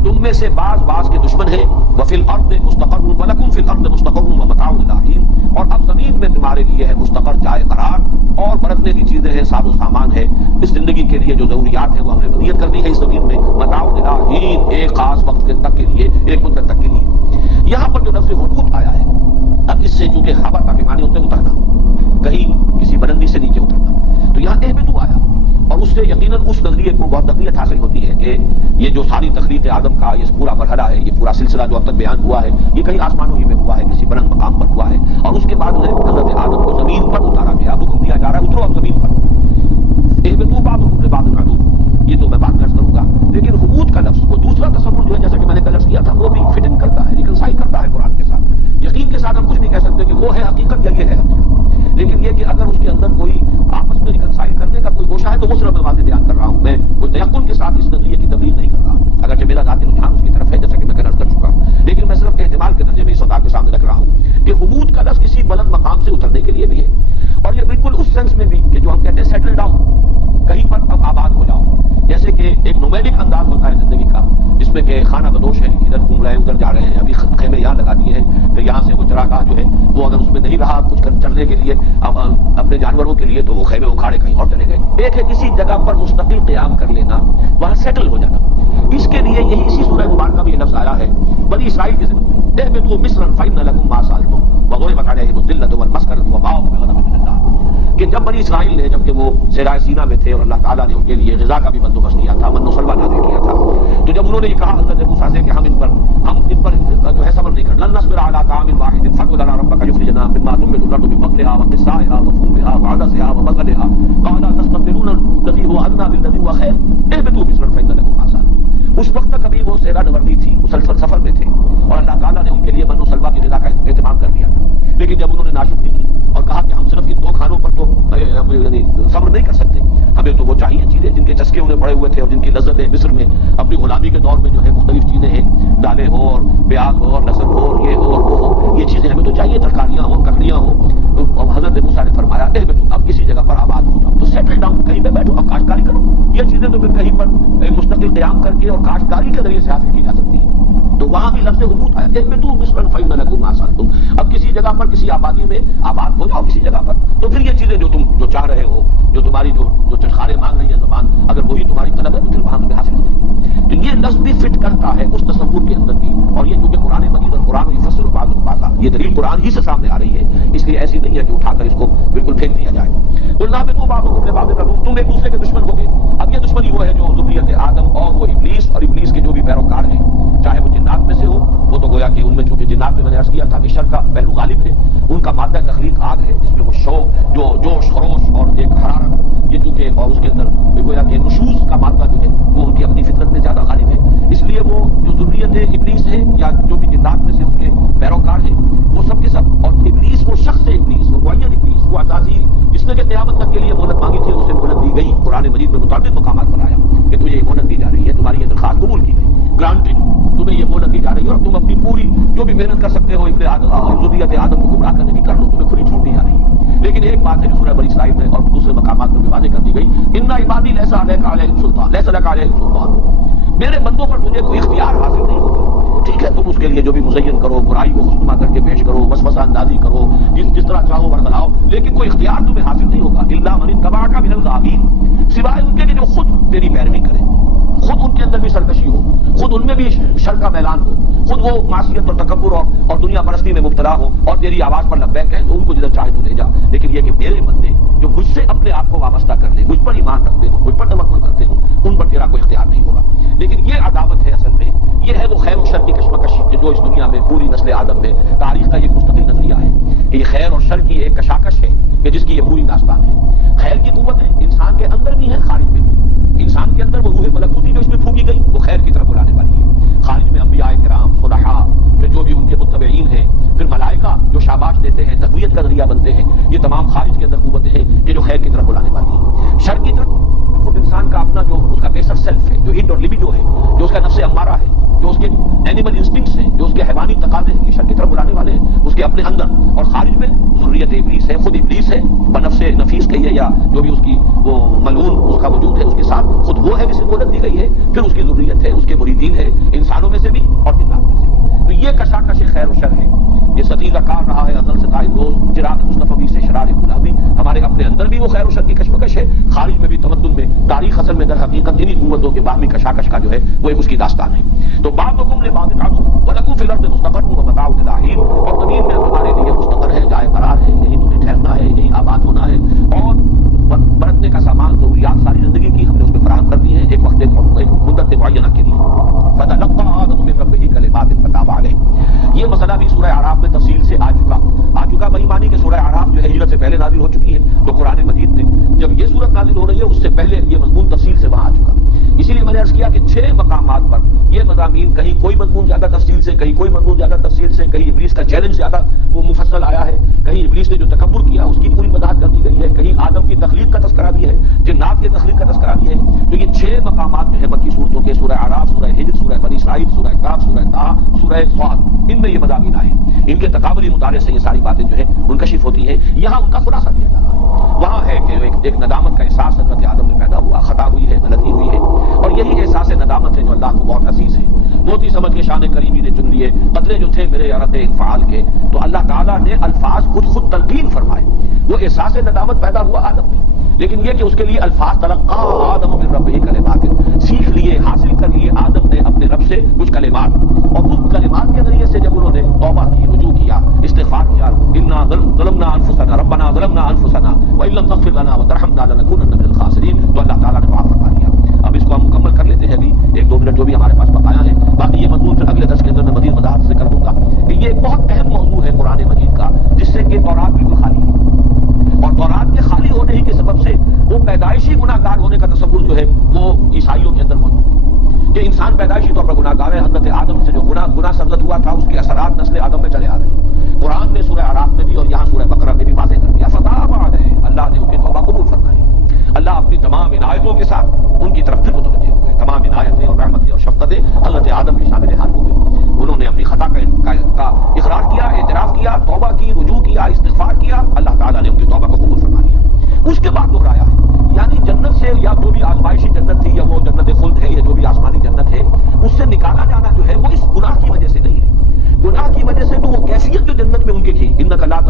تم میں سے بعض کے دشمن ہیں، وَفِي الْأَرْضِ مُسْتَقَرٌّ وَلَكُمْ فِي الْأَرْضِ مُسْتَقَرٌّ وَمَتَاعٌ إِلَىٰ حِينٍ، اور اب زمین میں تمہارے لیے ہے مستقر، جائے قرار، اور برتنے کی چیزیں ہیں، ساز و سامان ہے، اس زندگی کے لیے جو ضروریات ہیں وہ ہم نے ودیعت کر دی ہے اس زمین میں، متاع إِلَىٰ حِین، ایک خاص وقت تک کے لیے، ایک مدت تک کے لیے۔ یہاں پر جو لفظ حدود آیا ہے، اب اس سے چونکہ ہوا کا معنی ہوتے اترنا، کہیں کسی بلندی سے نیچے اترنا، تو یہاں اہبطوا آیا، اور اس سے یقیناً اس نظریے کو بہت تقویت حاصل ہوتی ہے کہ یہ جو ساری تخلیق آدم کا یہ پورا مرحلہ ہے، یہ پورا سلسلہ جو اب تک بیان ہوا ہے، یہ کہیں آسمانوں ہی میں ہوا ہے، کسی بلند مقام پر ہوا ہے، اور اس کے بعد انہیں حضرت آدم کو زمین پر اتارا گیا، حکم دیا جا رہا ہے اترو اب زمین پر، اہبطوا بعضکم لبعض عدو، یہ تو میں بات میں عرض کروں گا، لیکن حبوط کا لفظ وہ دوسرا تصور جو ہے جیسا کہ میں نے کل عرض کیا تھا، وہ بھی فٹ ان کرتا ہے، ریکنسائل کرتا ہے قرآن کے ساتھ، یقین کے ساتھ ہم کچھ نہیں کہہ سکتے کہ وہ ہے حقیقت یا یہ ہے حقیقت، لیکن یہ کہ اگر اس کے اندر کوئی آپس میں ریکنسائل کرنے کا کوئی گوشہ ہے تو وہ صرف میں واضح بیان کر رہا ہوں، میں کوئی تیقن کے ساتھ اس نظریے کی تبلیغ نہیں کر رہا، اگرچہ میرا ذاتی رجحان اس کی طرف ہے جیسا کہ میں کل عرض کر چکا ہوں، لیکن میں صرف احتمال کے درجے میں اس وقت آپ کے سامنے رکھ رہا ہوں کہ حبوط کا لفظ کسی بلند مقام سے اترنے کے لیے بھی ہے، اور یہ بالکل اس سینس میں بھی کہ جو ہم کہتے ہیں سیٹل ڈاؤن، کہیں پر اب آباد ہو جاؤ، جیسے کہ ایک نومیڈک انداز ہوتا ہے زندگی کا، جس میں کہ خانہ بدوش ہے، ادھر گھوم رہے ہیں ادھر جا رہے ہیں، ابھی خیمے یہاں لگا دیے ہیں کہ یہاں سے وہ چراگاہ جو ہے وہ اگر اس میں نہیں رہا کچھ چلنے کے لیے اپنے جانوروں کے لیے تو وہ خیمے اکھاڑے کہیں اور چلے گئے۔ ایک ہے کسی جگہ پر مستقل قیام کر لینا، وہاں سیٹل ہو جانا، اس کے لیے یہی اسی سورہ مبارکہ میں یہ لفظ آیا ہے بنی اسرائیل کے ذمہ میں، اہبطوا مصرا فإن لكم ما سألتم وضربت عليهم صحرائے سینا میں تھے اور اللہ تعالیٰ نے ان کے لیے غذا کا بھی بندوبست کیا تھا، من و سلوہ نازل کیا تھا. تو جب انہوں نے یہ کہا حضرت موسیٰ سے کہ ہم ان پر جو ہے صبر نہیں کرنا، لن نصبر علی طعام واحد فادع لنا ربک یخرج مما تنبت الارض من بقلها وقثائها وفومها وعدسها وبصلها قال تستبدلون الذي هو ادنى بالذي هو خير اهبطوا مصرا فإن لكم ما سألتم. اس وقت تک ابھی وہ صحرا نوردی تھی، مسلسل سفر میں تھے اور اللہ تعالیٰ نے ان کے لیے من و سلوہ کی غذا کا اہتمام کر دیا تھا. لیکن جب انہوں نے ناشکری کی اور کہا کہ ہم صرف ان 2 کھانوں پر تو یعنی صبر نہیں کر سکتے، ہمیں تو وہ چاہیے چیزیں جن کے چسکے انہیں پڑے ہوئے تھے اور جن کی لذتیں مصر میں اپنی غلامی کے دور میں جو ہے مختلف چیزیں ہیں، دالیں ہو اور پیاز ہو اور لہسن ہو اور یہ ہو اور وہ ہو، یہ چیزیں ہمیں تو چاہیے، ترکاریاں ہوں، ککڑیاں ہوں. تو حضرت موسیٰ نے فرمایا اب کسی جگہ پر آباد ہو جاؤ، تو سیٹل ڈاؤن، کہیں پہ بیٹھو، اب کاشتکاری کرو. یہ چیزیں تو پھر کہیں پر مستقل قیام کر کے اور کاشتکاری کے ذریعے سے حاصل کی جا سکتی ہیں. تو وہاں بھی لفظ حبوط آیا، اہبطوا مصرا فإن لكم ما سألتم. اب کسی جگہ پر کسی آبادی میں آباد ہو جاؤ کسی جگہ پر، تو پھر یہ چیزیں جو تم جو چاہ رہے ہو، جو تمہاری جو چٹخارے مانگ رہی ہے زبان، اگر وہی تمہاری طلب ہے تو پھر وہاں تمہیں حاصل ہو جائے. تو یہ لفظ بھی فٹ کرتا ہے اس تصور کے اندر بھی، اور یہ کیونکہ قرآن مجید اور قرآن یفسر بعضہ بعضا، یہ دلیل قرآن ہی سے سامنے آ رہی ہے، اس لیے ایسی نہیں ہے کہ اٹھا کر اس کو بالکل پھینک دیا جائے. قلنا اهبطوا بعضكم لبعض عدو، تم ایک دوسرے کے دشمن ہوگے. اب یہ دشمنی وہ ہے جو ذریت آدم اور وہ ابلیس اور ابلیس کے جو بھی پیروکار ہیں، چاہے وہ جنات میں سے ہو، وہ تو گویا کہ ان میں چونکہ جنات میں نے عرض کیا تھا کہ شر کا پہلو غالب ہے، ان کا مادہ تخلیق آگ ہے جس میں وہ شوق، جو جوش خروش اور ایک حرارت، یہ چونکہ اور اس کے اندر گویا کہ نشوز کا مادہ جو ہے وہ ان کی اپنی فطرت میں زیادہ غالب ہے. اس لیے وہ جو ذریت ابلیس ہے یا جو بھی جنات میں سے اس کے پیروکار ہیں، وہ سب کے سب، اور ابلیس وہ شخص ہے، ابلیس وہ معین ابلیس، وہ عزازیل جس نے کہ قیامت تک کے لیے مہلت مانگی تھی، اسے مہلت دی گئی. قرآن مجید میں متعدد مقامات پر آیا کہ تجھے یہ مہلت دی جا رہی ہے، تمہاری یہ درخواست قبول کی گئی، گرانٹڈ، تمہیں یہ مہلت دی جا رہی ہے اور تم اپنی پوری جو بھی محنت کر سکتے ہو ذریت آدم کو گمراہ کرنے کی کر لو، تمہیں کھلی چھوٹ دی جا رہی ہے. لیکن ایک بات ہے جو سورہ بنی اسرائیل میں اور دوسرے مقامات میں بھی واضح کر دی گئی، ان عبادی لیس علیک علیہم سلطان، لیس لک علیہم سلطان، میرے بندوں پر تجھے کوئی اختیار حاصل نہیں ہوگا. ٹھیک ہے، تم اس کے لیے جو بھی مزین کرو، برائی کو خوشنما کر کے پیش کرو، وسوسہ اندازی کرو، جس طرح چاہو ورگلاؤ، لیکن کوئی اختیار تمہیں حاصل نہیں ہوگا. الا من اتبعک من الغاوین، سوائے ان کے کہ جو خود تیری پیروی کریں، خود ان کے اندر بھی سرکشی ہو، خود ان میں بھی شر کا میلان ہو، خود وہ معصیت اور تکبر اور دنیا پرستی میں مبتلا ہو اور تیری آواز پر لبیک کہیں تو ان کو جدھر چاہے تو لے جا. لیکن یہ کہ میرے بندے جو مجھ سے اپنے آپ کو وابستہ کر لیں، مجھ پر ایمان رکھتے ہوں، مجھ پر توکل کرتے ہوں، ان پر تیرا کوئی اختیار نہیں ہوگا. لیکن یہ عداوت ہے اصل میں، یہ ہے وہ خیر و شر کی کشمکش کہ جو اس دنیا میں پوری نسل آدم میں تاریخ کا یہ مستقل نظریہ ہے کہ یہ خیر اور شر کی ایک کشاکش ہے کہ جس کی یہ پوری داستان ہے. خیر کی قوت ہے انسان کے اندر بھی ہے، خارج میں بھی. انسان کے اندر وہ روح ملکوتی جو اس میں پھونکی گئی وہ خیر کی طرف بلانے والی ہے. خارج میں انبیاء کرام، صلحاء، پھر جو بھی ان کے متبعین ہیں، پھر ملائکہ جو شاباش دیتے ہیں، تقویت کا ذریعہ بنتے ہیں، یہ تمام خارج کے اندر قوتیں ہیں کہ جو خیر کی طرف بلانے والی ہیں. شر کی طرف خود انسان کا اپنا جو اس کا بیسر سیلف ہے، جو اڈ اور لبیڈو ہے، جو اس کا نفس امارہ ہے، جو اس کے اینیمل انسٹنکٹس ہیں، جو اس کے حیوانی تقاضے ہیں، یہ شر کی طرف بلانے والے ہیں اس کے اپنے اندر. اور خارج میں ذریت ابلیس ہے، خود ابلیس ہے، بنفس نفیس کہیے یا جو بھی اس کی وہ ملعون اس کا وجود ہے، اس کے ساتھ خود وہ ہے جسے مہلت دی گئی ہے، پھر اس کی ذریت ہے، اس کے مریدین ہے، انسانوں میں سے بھی اور جنات میں سے بھی. تو یہ کشاکش خیر و شر ہے، یہ ستیزہ کار رہا ہے ازل سے تا امروز. چراغ مصطفی سے شرار گلابی، ہمارے اپنے اندر بھی وہ خیر و شر کی کشمکش ہے، خارج میں بھی تمدن میں. تاریخ اصل میں در حقیقت انہی قوتوں کے باہمی کشاکش کا جو ہے وہ ایک اس کی داستان ہے. تو بعضکم لبعض عدو ولکم فی الارض مستقر ومتاع الی حین، اور زمین میں تمہارے لیے مستقر ہے، جائے قرار ہے، یہی تمہیں ٹھہرنا ہے، یہی آباد ہونا ہے، اور برتنے کا سامان ضروریات ساری زندگی کی ہم نے اس میں فراہم کر دی ہے ایک وقت مدت معینہ کے لیے. فتلقى آدم من ربہ کلمات فتاب علیہ، یہ مسئلہ بھی سورہ اعراف میں تفصیل سے آ چکا بھائی مانی کہ سورہ اعراف جو ہے ہجرت سے پہلے نازل ہو چکی ہے. تو قرآن مجید میں جب یہ سورت نازل ہو رہی ہے اس سے پہلے یہ مضمون تفصیل سے وہاں آ چکا. اسی لیے میں نے عرض کیا کہ 6 مقامات پر یہ مضامین، کہیں کوئی مضمون زیادہ تفصیل سے، کہیں کوئی مضمون زیادہ تفصیل سے، کہیں ابلیس کا چیلنج زیادہ وہ مفصل آیا ہے، کہیں ابلیس نے جو تکبر کیا اس کی پوری وضاحت کر دی گئی ہے، کہیں آدم کی تخلیق کا تذکرہ بھی ہے، جنات کی تخلیق کا تذکرہ بھی ہے. تو یہ 6 مقامات جو ہے مکی صورتوں کے، سورہ اعراف، سورہ ہجر، سورہ بنی اسرائیل، سورہ کاف، سورہ طٰہٰ، سورہ صاد، ان میں یہ مضامین آئے. ان کے تقابلی مطالعے سے یہ ساری باتیں جو ہے منکشف ہوتی ہیں. یہاں ان کا خلاصہ دیا جا رہا ہے. وہاں ہے کہ ایک ندامت کا احساس حضرت آدم میں پیدا ہوا، خطا ہوئی ہے، غلطی ہوئی ہے، اور یہی احساس ندامت ہے جو اللہ کو بہت عزیز ہے. موتی سمجھ کے شان کریمی نے چن لیے قطرے جو تھے میرے عرق انفعال کے. تو اللہ تعالیٰ نے الفاظ خود تلقین فرمائے. وہ احساس ندامت پیدا ہوا آدم میں، لیکن یہ کہ اس کے لیے الفاظ تلقا آدم من ربہ کلمات، سیکھ لیے، حاصل کر لیے آدم نے اپنے رب سے کچھ کلمات، اور ان کلمات کے ذریعے سے جب انہوں نے توبہ کی، رجوع کیا، استغفار کیا، انا ظلمنا انفسنا ربنا ظلمنا انفسنا وان لم تغفر لنا وترحمنا لنکونن من انسان پیدائشی طور پر گناہ گار ہے. حضرت آدم سے جو گناہ سرزد ہوا تھا اس کے اثرات نسل آدم میں چلے آ رہے ہیں. قرآن نے سورہ اعراف میں بھی اور یہاں سورہ بقرہ میں بھی واضح کر دیا فتاب علیہ, اللہ نے ان کی توبہ قبول فرمائی. اللہ اپنی تمام عنایتوں کے ساتھ ان کی طرف پھر متوجہ ہو گئے. تمام عنایتیں اور رحمتیں اور شفقتیں حضرت آدم کے شامل حال ہو گئی. انہوں نے اپنی خطا کا اقرار کیا, اعتراف کیا, توبہ کی, رجوع کیا, استغفار کیا. اللہ تعالیٰ نے ان کی توبہ کو قبول فرما لیا. اس کے بعد دہرایا ہے, یعنی جنت سے یا جو بھی آزمائشی جنت تھی یا وہ جنت خلد ہے یا جو بھی آسمانی جنت ہے اس سے نکالا جانا جو ہے وہ اس گناہ کی وجہ سے نہیں ہے. گناہ کی وجہ سے تو وہ کیفیت جو جنت میں ان کی تھی, انک لا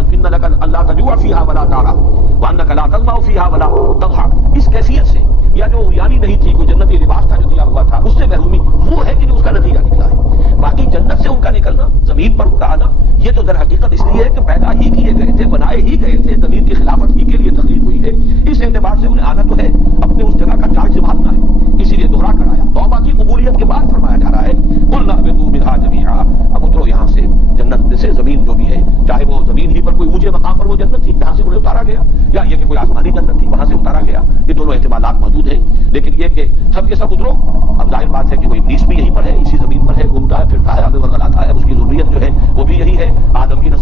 تجوع فیہا ولا تعری وانک لا تظمأ فیہا ولا تضحا, اس کیفیت سے, یا جو عریانی نہیں تھی, کوئی جنتی لباس تھا جو دیا ہوا تھا, اس سے محرومی, وہ ہے کہ جو اس کا نتیجہ نکلا ہے. باقی جنت سے ان کا نکلنا, زمین پر ان کا آنا, یہ تو در حقیقت اس لیے ہے کہ پیدا ہی کیے گئے تھے, بنائے ہی گئے تھے, زمین کی خلافت ہی کے لیے تخلیق ہوئی ہے. اس اعتبار سے انہیں آنا تو ہے, اپنے اس جگہ کا چارج سنبھالنا ہے, اسی لیے دوہرا کر آیا. توبہ کی قبولیت کے بعد فرمایا جا رہا ہے قُلْنَا اهْبِطُوا مِنْهَا جَمِيعًا, اب اترو یہاں سے, جنت سے زمین جو بھی ہے, چاہے وہ زمین ہی پر کوئی اونچے مقام پر وہ جنت تھی جہاں سے انہیں اتارا گیا, یا یہ کہ کوئی آسمانی جنت تھی وہاں سے اتارا گیا, یہ دونوں احتمالات موجود ہیں. لیکن یہ کہ سب کے سب اترو, اب ظاہر بات ہے کہ وہ ابلیس بھی یہیں پر ہے, اسی زمین پر ہے, گھومتا ہے, پھرتا ہے, آگے ورگلاتا ہے, اس کی ذریت جو ہے وہ بھی یہی ہے, آدم کی نسل